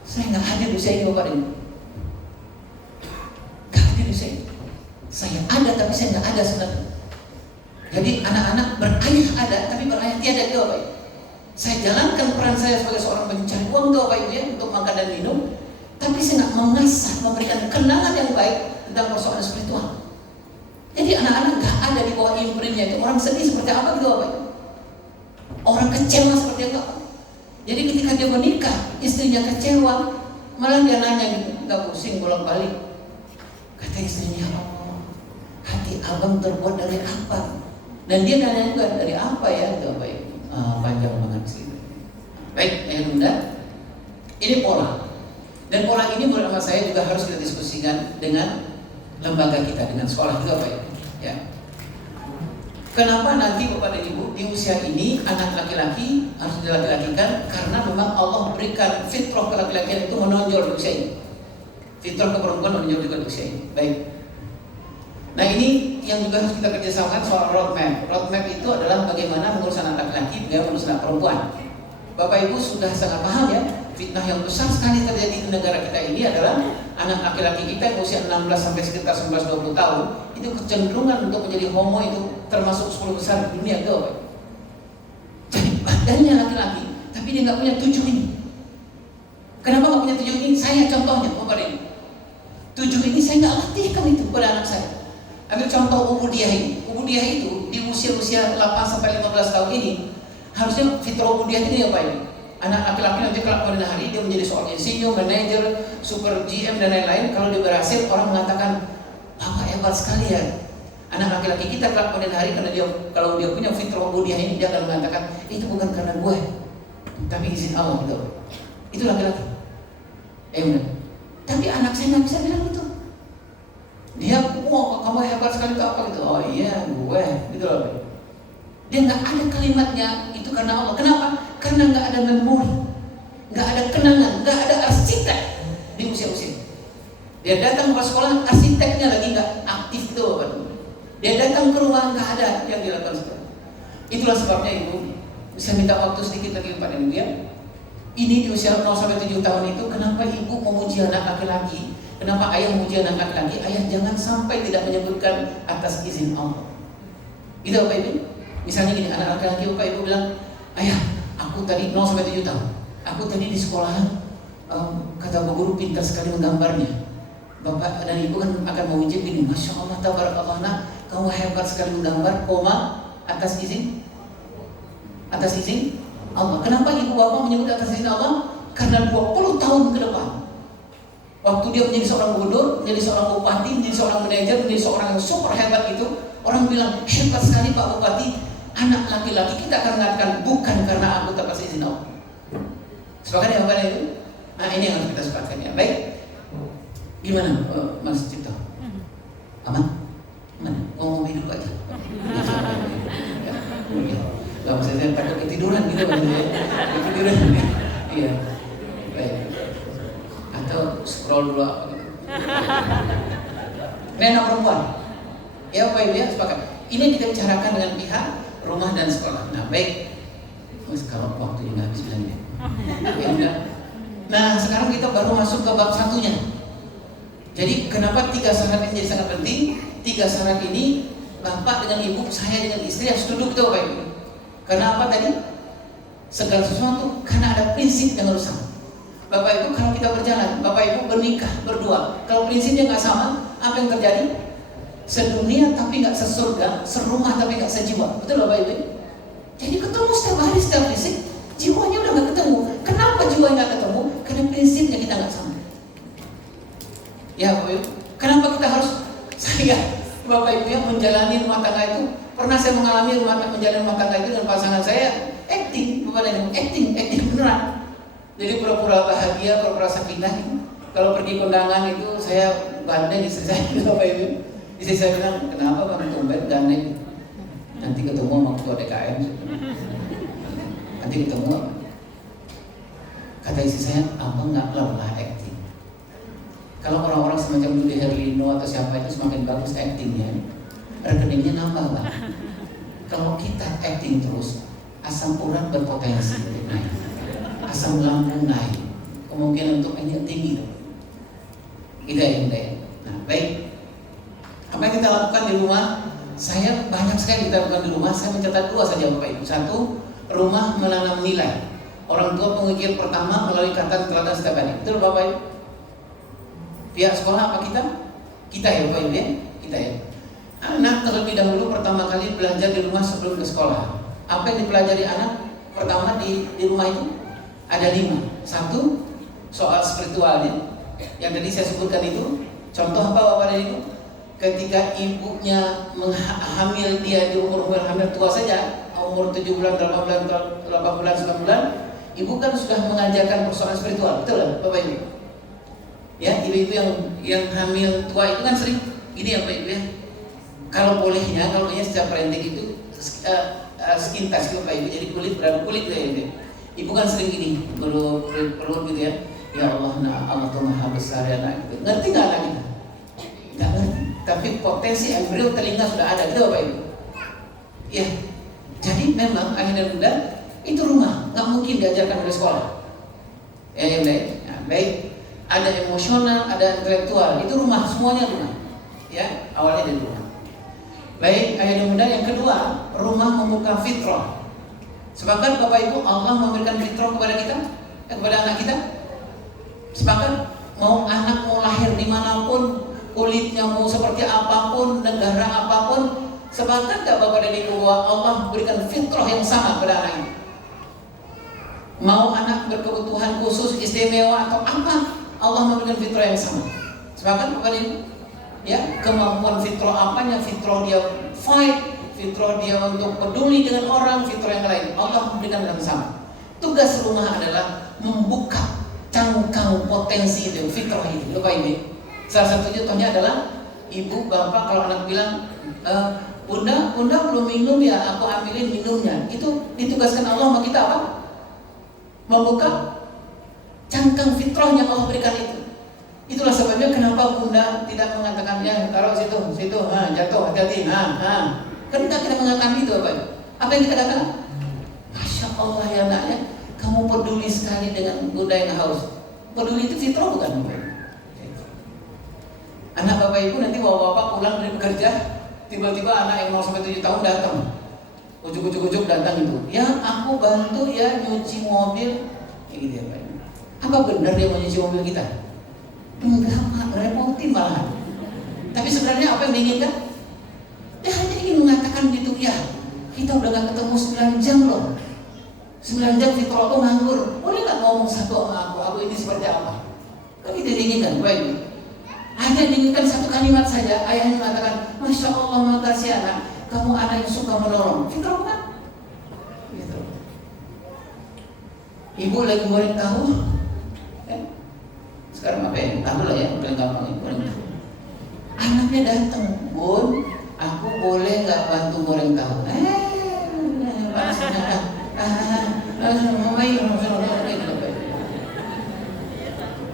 saya nggak hadir di usia ini Bapak ini. Nggak hadir di usia ini. Saya ada tapi saya nggak ada sebenarnya. Jadi anak-anak berayah ada tapi berayah tiada gitu Bapak. Saya jalankan peran saya sebagai seorang pencari uang tuh Bapak Ibu ya, untuk makan dan minum. Tapi saya nggak mengasah, memberikan kenangan yang baik tentang persoalan spiritual. Jadi anak-anak nggak ada di bawah imprinnya itu. Orang sedih seperti apa gitu Bapak? Orang kecewa seperti apa? Jadi ketika dia menikah, istrinya kecewa, malah dia nanya gitu, nggak pusing bolak-balik. Kata istrinya, oh, hati abang terbuat dari apa? Dan dia nanya juga dari apa ya gitu Bapak? Panjang banget sih. Baik, ayah bunda, ini pola. Dan pola ini menurut saya juga harus kita diskusikan dengan lembaga kita, dengan sekolah juga Pak ya. Kenapa nanti Bapak dan Ibu di usia ini anak laki-laki harus dilaki-lakikan? Karena memang Allah berikan fitrah ke laki-laki itu menonjol di usia ini. Fitrah keperempuan menunjuk juga usia ini. Baik. Nah ini yang juga harus kita kerjasamakan soal roadmap. Roadmap itu adalah bagaimana mengurus anak laki-laki, bagaimana mengurus anak perempuan. Bapak Ibu sudah sangat paham ya, fitnah yang besar sekali terjadi di negara kita ini adalah anak laki-laki kita yang usia 16 sampai sekitar 19-20 tahun itu kecenderungan untuk menjadi homo itu termasuk 10 besar di dunia itu. Jadi badannya laki-laki, tapi dia nggak punya 7 ini. Kenapa nggak punya 7 ini? Saya contohnya, Bapak ini. 7 ini saya nggak latihkan itu pada anak saya. Ambil contoh ubudiyah ini. Ubudiyah itu di usia-usia 8 sampai 15 tahun ini harusnya fitrah ubudiyah ini apa ini? Anak laki-laki nanti kelak pada hari dia menjadi seorang insinyur, manajer, super GM dan lain-lain. Kalau dia berhasil, orang mengatakan, "Bapak hebat sekali ya." Anak laki-laki kita kelak pada hari karena dia kalau dia punya fitrah ubudiyah ini dia akan mengatakan, "Itu bukan karena gue, tapi izin Allah." Gitu. Itu laki-laki. Benar. Tapi anak saya nggak bisa bilang itu. Dia, "Wah, kamu hebat sekali ke apa gitu?" "Oh iya, gue." Gitu loh. Dia nggak ada kalimatnya itu karena Allah. Kenapa? Karena nggak ada memori, nggak ada kenangan, nggak ada arsitek di usia-usia. Dia datang ke sekolah, arsiteknya lagi nggak aktif tuh. Dia datang ke rumah nggak ada yang dilakukan sekolah. Itulah sebabnya Ibu bisa minta waktu sedikit lagi kepada Ibu ya. Ini di usia 0 sampai 7 tahun itu kenapa Ibu memuji anak laki-laki? Kenapa ayah memuji anak laki-laki? Ayah jangan sampai tidak menyebutkan atas izin Allah. Gitu Bapak Ibu. Misalnya gini, anak laki-laki Bapak Ibu bilang, "Ayah, aku tadi 0 sampai 7 tahun. Aku tadi di sekolahan kata Bu Guru pintar sekali menggambarnya." Bapak dan Ibu kan akan memuji gini, "Masya Allah, tabarakallah, nak, kamu hebat sekali menggambar, koma, atas izin Allah." Kenapa Ibu Bapak menyebut atas izin Allah? Karena 20 tahun ke depan, waktu dia menjadi seorang gubernur, menjadi seorang bupati, menjadi seorang manajer, menjadi seorang yang super hebat itu, orang bilang, "Hebat sekali Pak Bupati." Anak laki-laki kita akan mengatakan, "Bukan karena aku atas izin Allah." Sepakat ya Bapak Ibu? Nah ini yang harus kita sepakatkan ya. Baik. Gimana Mas Cipto? Aman? Aman? Ngomong hidup aja. Gak usah saya takut ketiduran gitu maksudnya. Ketiduran. Iya. Baik. Atau scroll dulu apa gitu. Ini anak perempuan. Ya Bapak Ibu ya, sepakat. Ini kita bicarakan dengan pihak rumah dan sekolah. Nah baik. Kalau waktu juga habis bilang ya. Ya. Nah sekarang kita baru masuk ke bab satunya. Jadi kenapa 3 syarat ini jadi sangat penting? 3 syarat ini Bapak dengan Ibu, saya dengan istri harus duduk tuh Bapak Ibu. Karena apa tadi? Segala sesuatu karena ada prinsip yang harus sama. Bapak Ibu kalau kita berjalan, Bapak Ibu bernikah berdua, kalau prinsipnya nggak sama, apa yang terjadi? Sedunia tapi nggak sesurga, serumah tapi nggak sejiwa. Betul Bapak Ibu? Jadi ketemu setiap hari, setiap fisik, jiwanya udah nggak ketemu. Kenapa jiwanya nggak ketemu? Karena prinsipnya kita nggak sama. Ya Bapak Ibu, kenapa kita harus saya Bapak Ibu yang menjalani rumah tangga itu? Pernah saya mengalami menjalani rumah tangga itu dengan pasangan saya, acting, Bapak Ibu, acting beneran. Jadi pura-pura bahagia, pura-pura sakinah. Kalau pergi kondangan itu saya banding istri saya, Bapak Ibu. Istri saya bilang, "Kenapa Bang tumben gandeng? Nanti ketemu sama ketua DKM." Nanti ketemu apa? Kata istri saya, "Abang nggak lelah acting." Kalau orang-orang semacam Dude Herlino atau siapa itu semakin bagus actingnya, rekeningnya nambah Bang. Kalau kita acting terus, asam urat berpotensi naik, asam lambung naik, kemungkinan untuk ini tinggi. Gitu ya. Nah baik. Apa yang kita lakukan di rumah? Saya banyak sekali kita lakukan di rumah. Saya mencatat 2 saja Bapak Ibu. 1, rumah menanam nilai. Orang tua pengukir pertama melalui kata teladan setiap hari. Betul Bapak Ibu? Pihak sekolah apa kita? Kita ya Bapak Ibu ya? Kita ya. Anak terlebih dahulu pertama kali belajar di rumah sebelum ke sekolah. Apa yang dipelajari anak pertama di rumah itu? Ada 5. 1, soal spiritualnya. Yang tadi saya sebutkan itu. Contoh apa Bapak dan Ibu? Ketika ibunya hamil dia di umur hamil tua saja, umur 7 bulan, 8 bulan, 9 bulan, ibu kan sudah mengajarkan persoalan spiritual, betul lah Bapak Ibu? Ya, ibu-ibu yang hamil tua itu kan sering gini ya Bapak Ibu ya. Kalau bolehnya setiap parenting itu skin test Bapak Ibu, jadi kulit berapa kulit ya Ibu. Ibu kan sering gini, perlu gitu ya. Ya Allah, nah Allah tuh maha besar ya nak. Ngerti nggak anak kita? Nggak ngerti. Tapi potensi embrio telinga sudah ada, gitu Bapak Ibu. Ya, jadi memang ayah dan bunda itu rumah, nggak mungkin diajarkan oleh sekolah. Ya, baik. Ada emosional, ada intelektual, itu rumah, semuanya rumah. Ya, awalnya dari rumah. Baik, ayah dan bunda, yang kedua, rumah membuka fitrah. Sepakat Bapak Ibu, Allah memberikan fitrah kepada kita, kepada anak kita. Sepakat, mau anak mau lahir dimanapun, kulitnya mau seperti apapun, negara apapun, sepakat gak Bapak dan Ibu bahwa Allah berikan fitrah yang sama pada anak ini? Mau anak berkebutuhan khusus, istimewa atau apa, Allah memberikan fitrah yang sama. Sepakat Bapak dan Ibu? Ya, kemampuan fitrah apanya? Fitrah dia fight, fitrah dia untuk peduli dengan orang, fitrah yang lain. Allah memberikan yang sama. Tugas rumah adalah membuka cangkang potensi itu, fitrah itu. Bapak Ibu, salah satu contohnya adalah ibu bapak kalau anak bilang, bunda belum minum ya, aku ambilin minumnya. Itu ditugaskan Allah sama kita apa? Membuka cangkang fitrah yang Allah berikan itu. Itulah sebabnya kenapa bunda tidak mengatakan ya taruh situ, jatuh, hati-hati, Kenapa kita mengatakan itu Bapak? Apa yang kita katakan? Masya Allah ya anaknya, kamu peduli sekali dengan bunda yang haus. Peduli itu fitrah bukan Bapak? Anak Bapak Ibu nanti bapak pulang dari bekerja, tiba-tiba anak yang 0-7 tahun datang, ujuk-ujuk datang itu, ya aku bantu ya nyuci mobil, kayak gitu ya Pak. Apa benar dia mau nyuci mobil kita? Enggak Pak, repotin malah. Tapi sebenarnya apa yang diinginkan? Dia hanya ingin mengatakan gitu, ya kita udah gak ketemu 9 jam loh, 9 jam fitrah tuh nganggur, boleh gak ngomong satu sama aku ini seperti apa? Kan itu diinginkan, baik. Hanya diinginkan satu kalimat saja, ayahnya mengatakan, Masya Allah makasih anak, kamu anak yang suka menolong. Fitrah bukan? Gitu. Ibu lagi goreng tahu, sekarang apa ya? Tahu lah ya, paling gampang ya, goreng tahu. Anaknya datang, Bun, aku boleh nggak bantu goreng tahu?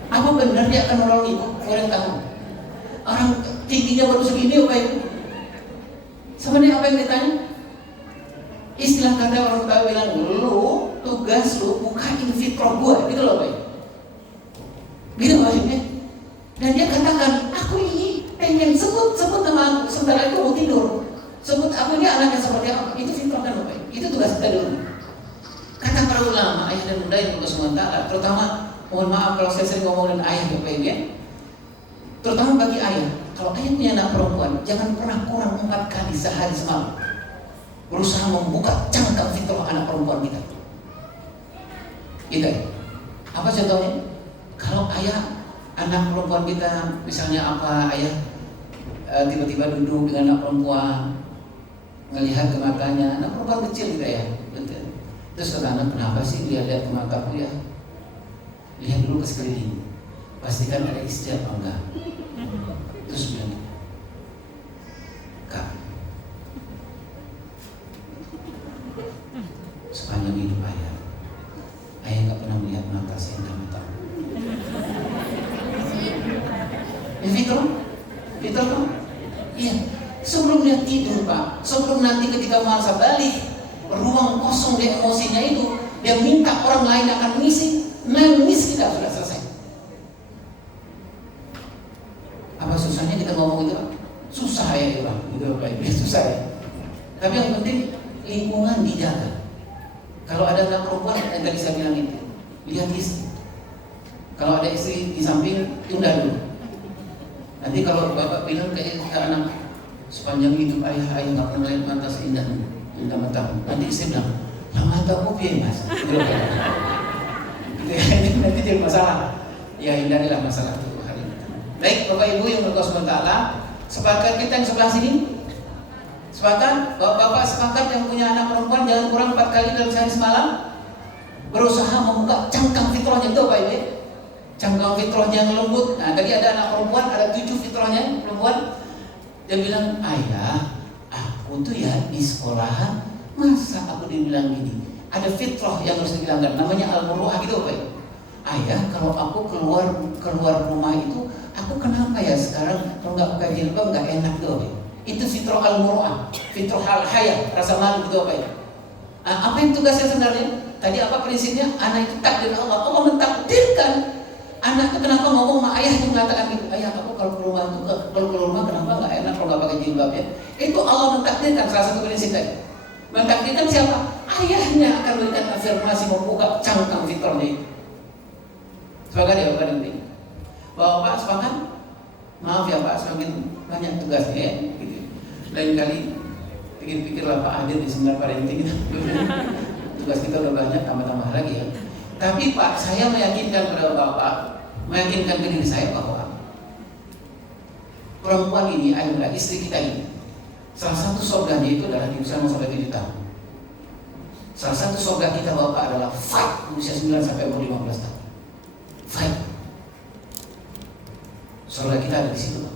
Apa benar dia akan menolong ibu goreng tahu? Orang tingginya baru segini Bapak Ibu. Sebenarnya apa yang ditanya? Istilah kata orang tua bilang, lu tugas lu bukain fitrah gua, gitu loh Bapak Ibu. Gitu Bapak Ibu. Dan dia katakan, aku ini pengen sebut nama aku, sebentar itu mau tidur. Sebut aku ini anaknya seperti apa? Itu fitrah kan Bapak Ibu. Itu tugas kita dulu. Kata para ulama, ayah dan bunda yang Allah SWT, terutama mohon maaf kalau saya sering ngomongin ayah Bapak Ibu ya. Terutama bagi ayah, kalau ayah punya anak perempuan, jangan pernah kurang 4 kali sehari semalam berusaha membuka cangkang fitrah anak perempuan kita. Gitu ya. Apa contohnya? Kalau ayah, anak perempuan kita, misalnya apa, ayah tiba-tiba duduk dengan anak perempuan, ngelihat ke matanya, anak perempuan kecil gitu ya. Terus kata anak, kenapa sih lihat ke mataku ya? Lihat dulu ke sekeliling, pastikan ada istri apa enggak. Terus bilang, Kak, sepanjang hidup ayah nggak pernah melihat mata seindah matamu. Ini fitrah kan? Iya. Sebelum dia tidur Pak, sebelum nanti ketika masa balik, ruang kosong dia emosinya itu, dia minta orang lain akan mengisi, nangis kita sudah selesai. Apa susahnya kita ngomong itu? Susah ya Pak, gitu Pak, susah ya. Tapi yang penting lingkungan dijaga. Kalau ada anak perempuan yang tadi saya bilang itu, lihat istri. Kalau ada istri di samping, tunda dulu. Nanti kalau bapak bilang ke anak, sepanjang hidup ayah nggak pernah lihat mata seindah matamu. Nanti istri bilang, yang mataku piye mas? Nanti jadi masalah. Ya hindarilah masalah itu. Baik Bapak Ibu yang berkata SWT, sepakat kita yang sebelah sini? Sepakat? Bapak sepakat yang punya anak perempuan jangan kurang 4 kali dalam sehari semalam berusaha membuka cangkang fitrahnya itu Bapak Ibu. Cangkang fitrahnya yang lembut. Nah tadi ada anak perempuan, ada 7 fitrahnya perempuan. Dia bilang, ayah, aku tuh ya di sekolahan, masa aku dibilang gini? Ada fitrah yang harus dibilangkan, namanya al-muru'ah gitu Bapak Ibu. ayah, kalau aku keluar rumah itu, aku kenapa ya sekarang kalau nggak pakai jilbab nggak enak tuh? Itu fitrah al-muru'ah, fitrah al-haya, rasa malu gitu apa ya? Apa yang tugasnya sebenarnya? Tadi apa prinsipnya? Anak itu takdir Allah. Allah mentakdirkan anak itu kenapa ngomong sama ayahnya mengatakan gitu. Ayah, aku kalau keluar rumah kenapa nggak enak kalau nggak pakai jilbab ya? Itu Allah mentakdirkan, salah satu prinsip tadi. Mentakdirkan siapa? Ayahnya akan memberikan afirmasi, membuka cangkang fitrahnya itu. Sepakat ya Bapak nanti? Bapak sepakat? Maaf ya Pak, semakin banyak tugasnya ya. Gitu. Lain kali pikir-pikirlah Pak hadir di seminar parenting kita. Tugas kita udah banyak, tambah-tambah lagi ya. Tapi Pak, saya meyakinkan kepada Bapak, meyakinkan ke diri saya bahwa perempuan ini adalah istri kita ini. Salah satu surganya itu adalah di usia 0-7 tahun. Salah satu surga kita Bapak adalah fight usia 9 sampai umur 15 tahun. Fight. Surga kita ada di situ Pak.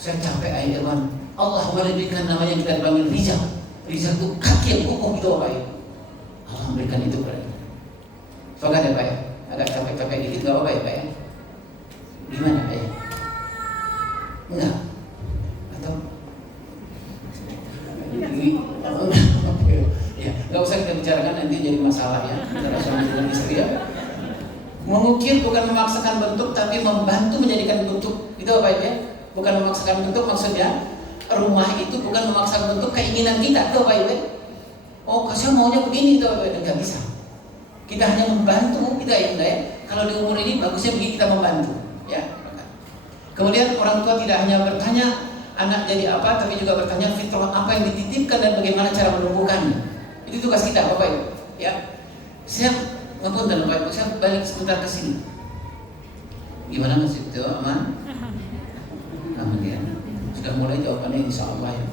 Saya capek ayat Irwan. Allah memberikan namanya kita dipanggil Rijal. Rijal itu kaki yang kokoh gitu Bapak ya. Allah memberikan itu kepada kita. Soalnya ya Pak ya. Agak capek-capek dikit gak apa-apa ya Pak ya. Gimana Pak ya? Enggak. Atau ya, nggak usah kita bicarakan nanti jadi masalah ya antara suami dan istri ya. Mengukir bukan memaksakan bentuk tapi membantu menjadikan bentuk itu apa ya? Bukan memaksakan bentuk, maksudnya rumah itu bukan memaksakan bentuk keinginan kita itu apa ya? Oh saya maunya begini itu apa ya? Nggak bisa. Kita hanya membantu kita ya enggak ya? Kalau di umur ini bagusnya begini kita membantu ya. Kemudian orang tua tidak hanya bertanya anak jadi apa, tapi juga bertanya fitrah apa yang dititipkan dan bagaimana cara menumbuhkannya. Itu tugas kita Bapak Ibu. Ya, saya ngapunten Bapak Ibu, saya balik sebentar ke sini. Gimana Mas itu aman? Aman ya. Sudah mulai jawabannya insya Allah ya.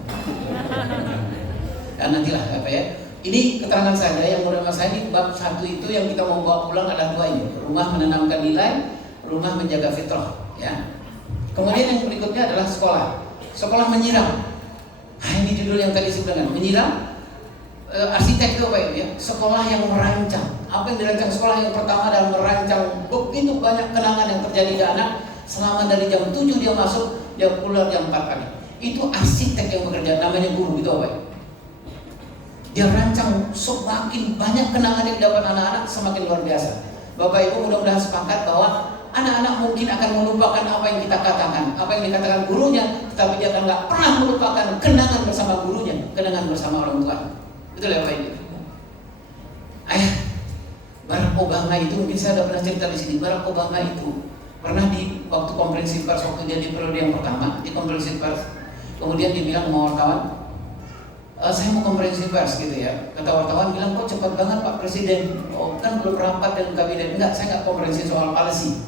Dan nantilah apa ya. Ini keterangan saja yang menurut saya di bab 1 itu yang kita mau bawa pulang adalah 2 ini. Rumah menanamkan nilai, rumah menjaga fitrah. Ya. Kemudian yang berikutnya adalah sekolah. Sekolah menyiram. Nah, ini judul yang tadi saya bilang, menyiram. Arsitek itu apa ya? Sekolah yang merancang. Apa yang dirancang sekolah yang pertama adalah merancang begitu banyak kenangan yang terjadi di anak selama dari jam 7 dia masuk, dia keluar jam 4 kali. Itu arsitek yang bekerja, namanya guru itu apa ya? Dia rancang semakin banyak kenangan yang didapat anak-anak semakin luar biasa. Bapak Ibu mudah-mudahan sepakat bahwa anak-anak mungkin akan melupakan apa yang kita katakan, apa yang dikatakan gurunya, tetapi dia akan nggak pernah melupakan kenangan bersama gurunya, kenangan bersama orang tua. Betul ya Bapak Ibu? Ayah, Barack Obama itu mungkin saya sudah pernah cerita di sini. Barack Obama itu pernah di waktu konferensi pers waktu dia di periode yang pertama di konferensi pers, kemudian dia bilang sama wartawan, saya mau konferensi pers gitu ya. Kata wartawan bilang, kok cepat banget Pak Presiden? Oh kan belum rapat dengan kabinet. Enggak, saya nggak konferensi soal policy.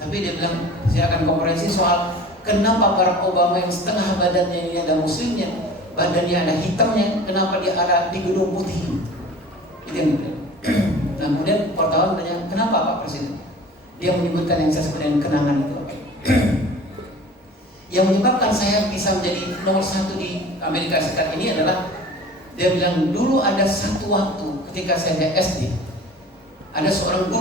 Tapi dia bilang, saya akan konferensi soal kenapa Barack Obama yang setengah badannya ini ada muslimnya, badannya ada hitamnya, kenapa dia ada di Gedung Putih? Itu yang dia bilang. Nah kemudian wartawan tanya, kenapa Pak Presiden? Dia menyebutkan yang saya sebut dengan kenangan itu. Yang menyebabkan saya bisa menjadi nomor 1 di Amerika Serikat ini adalah dia bilang dulu ada satu waktu ketika saya SD ada seorang guru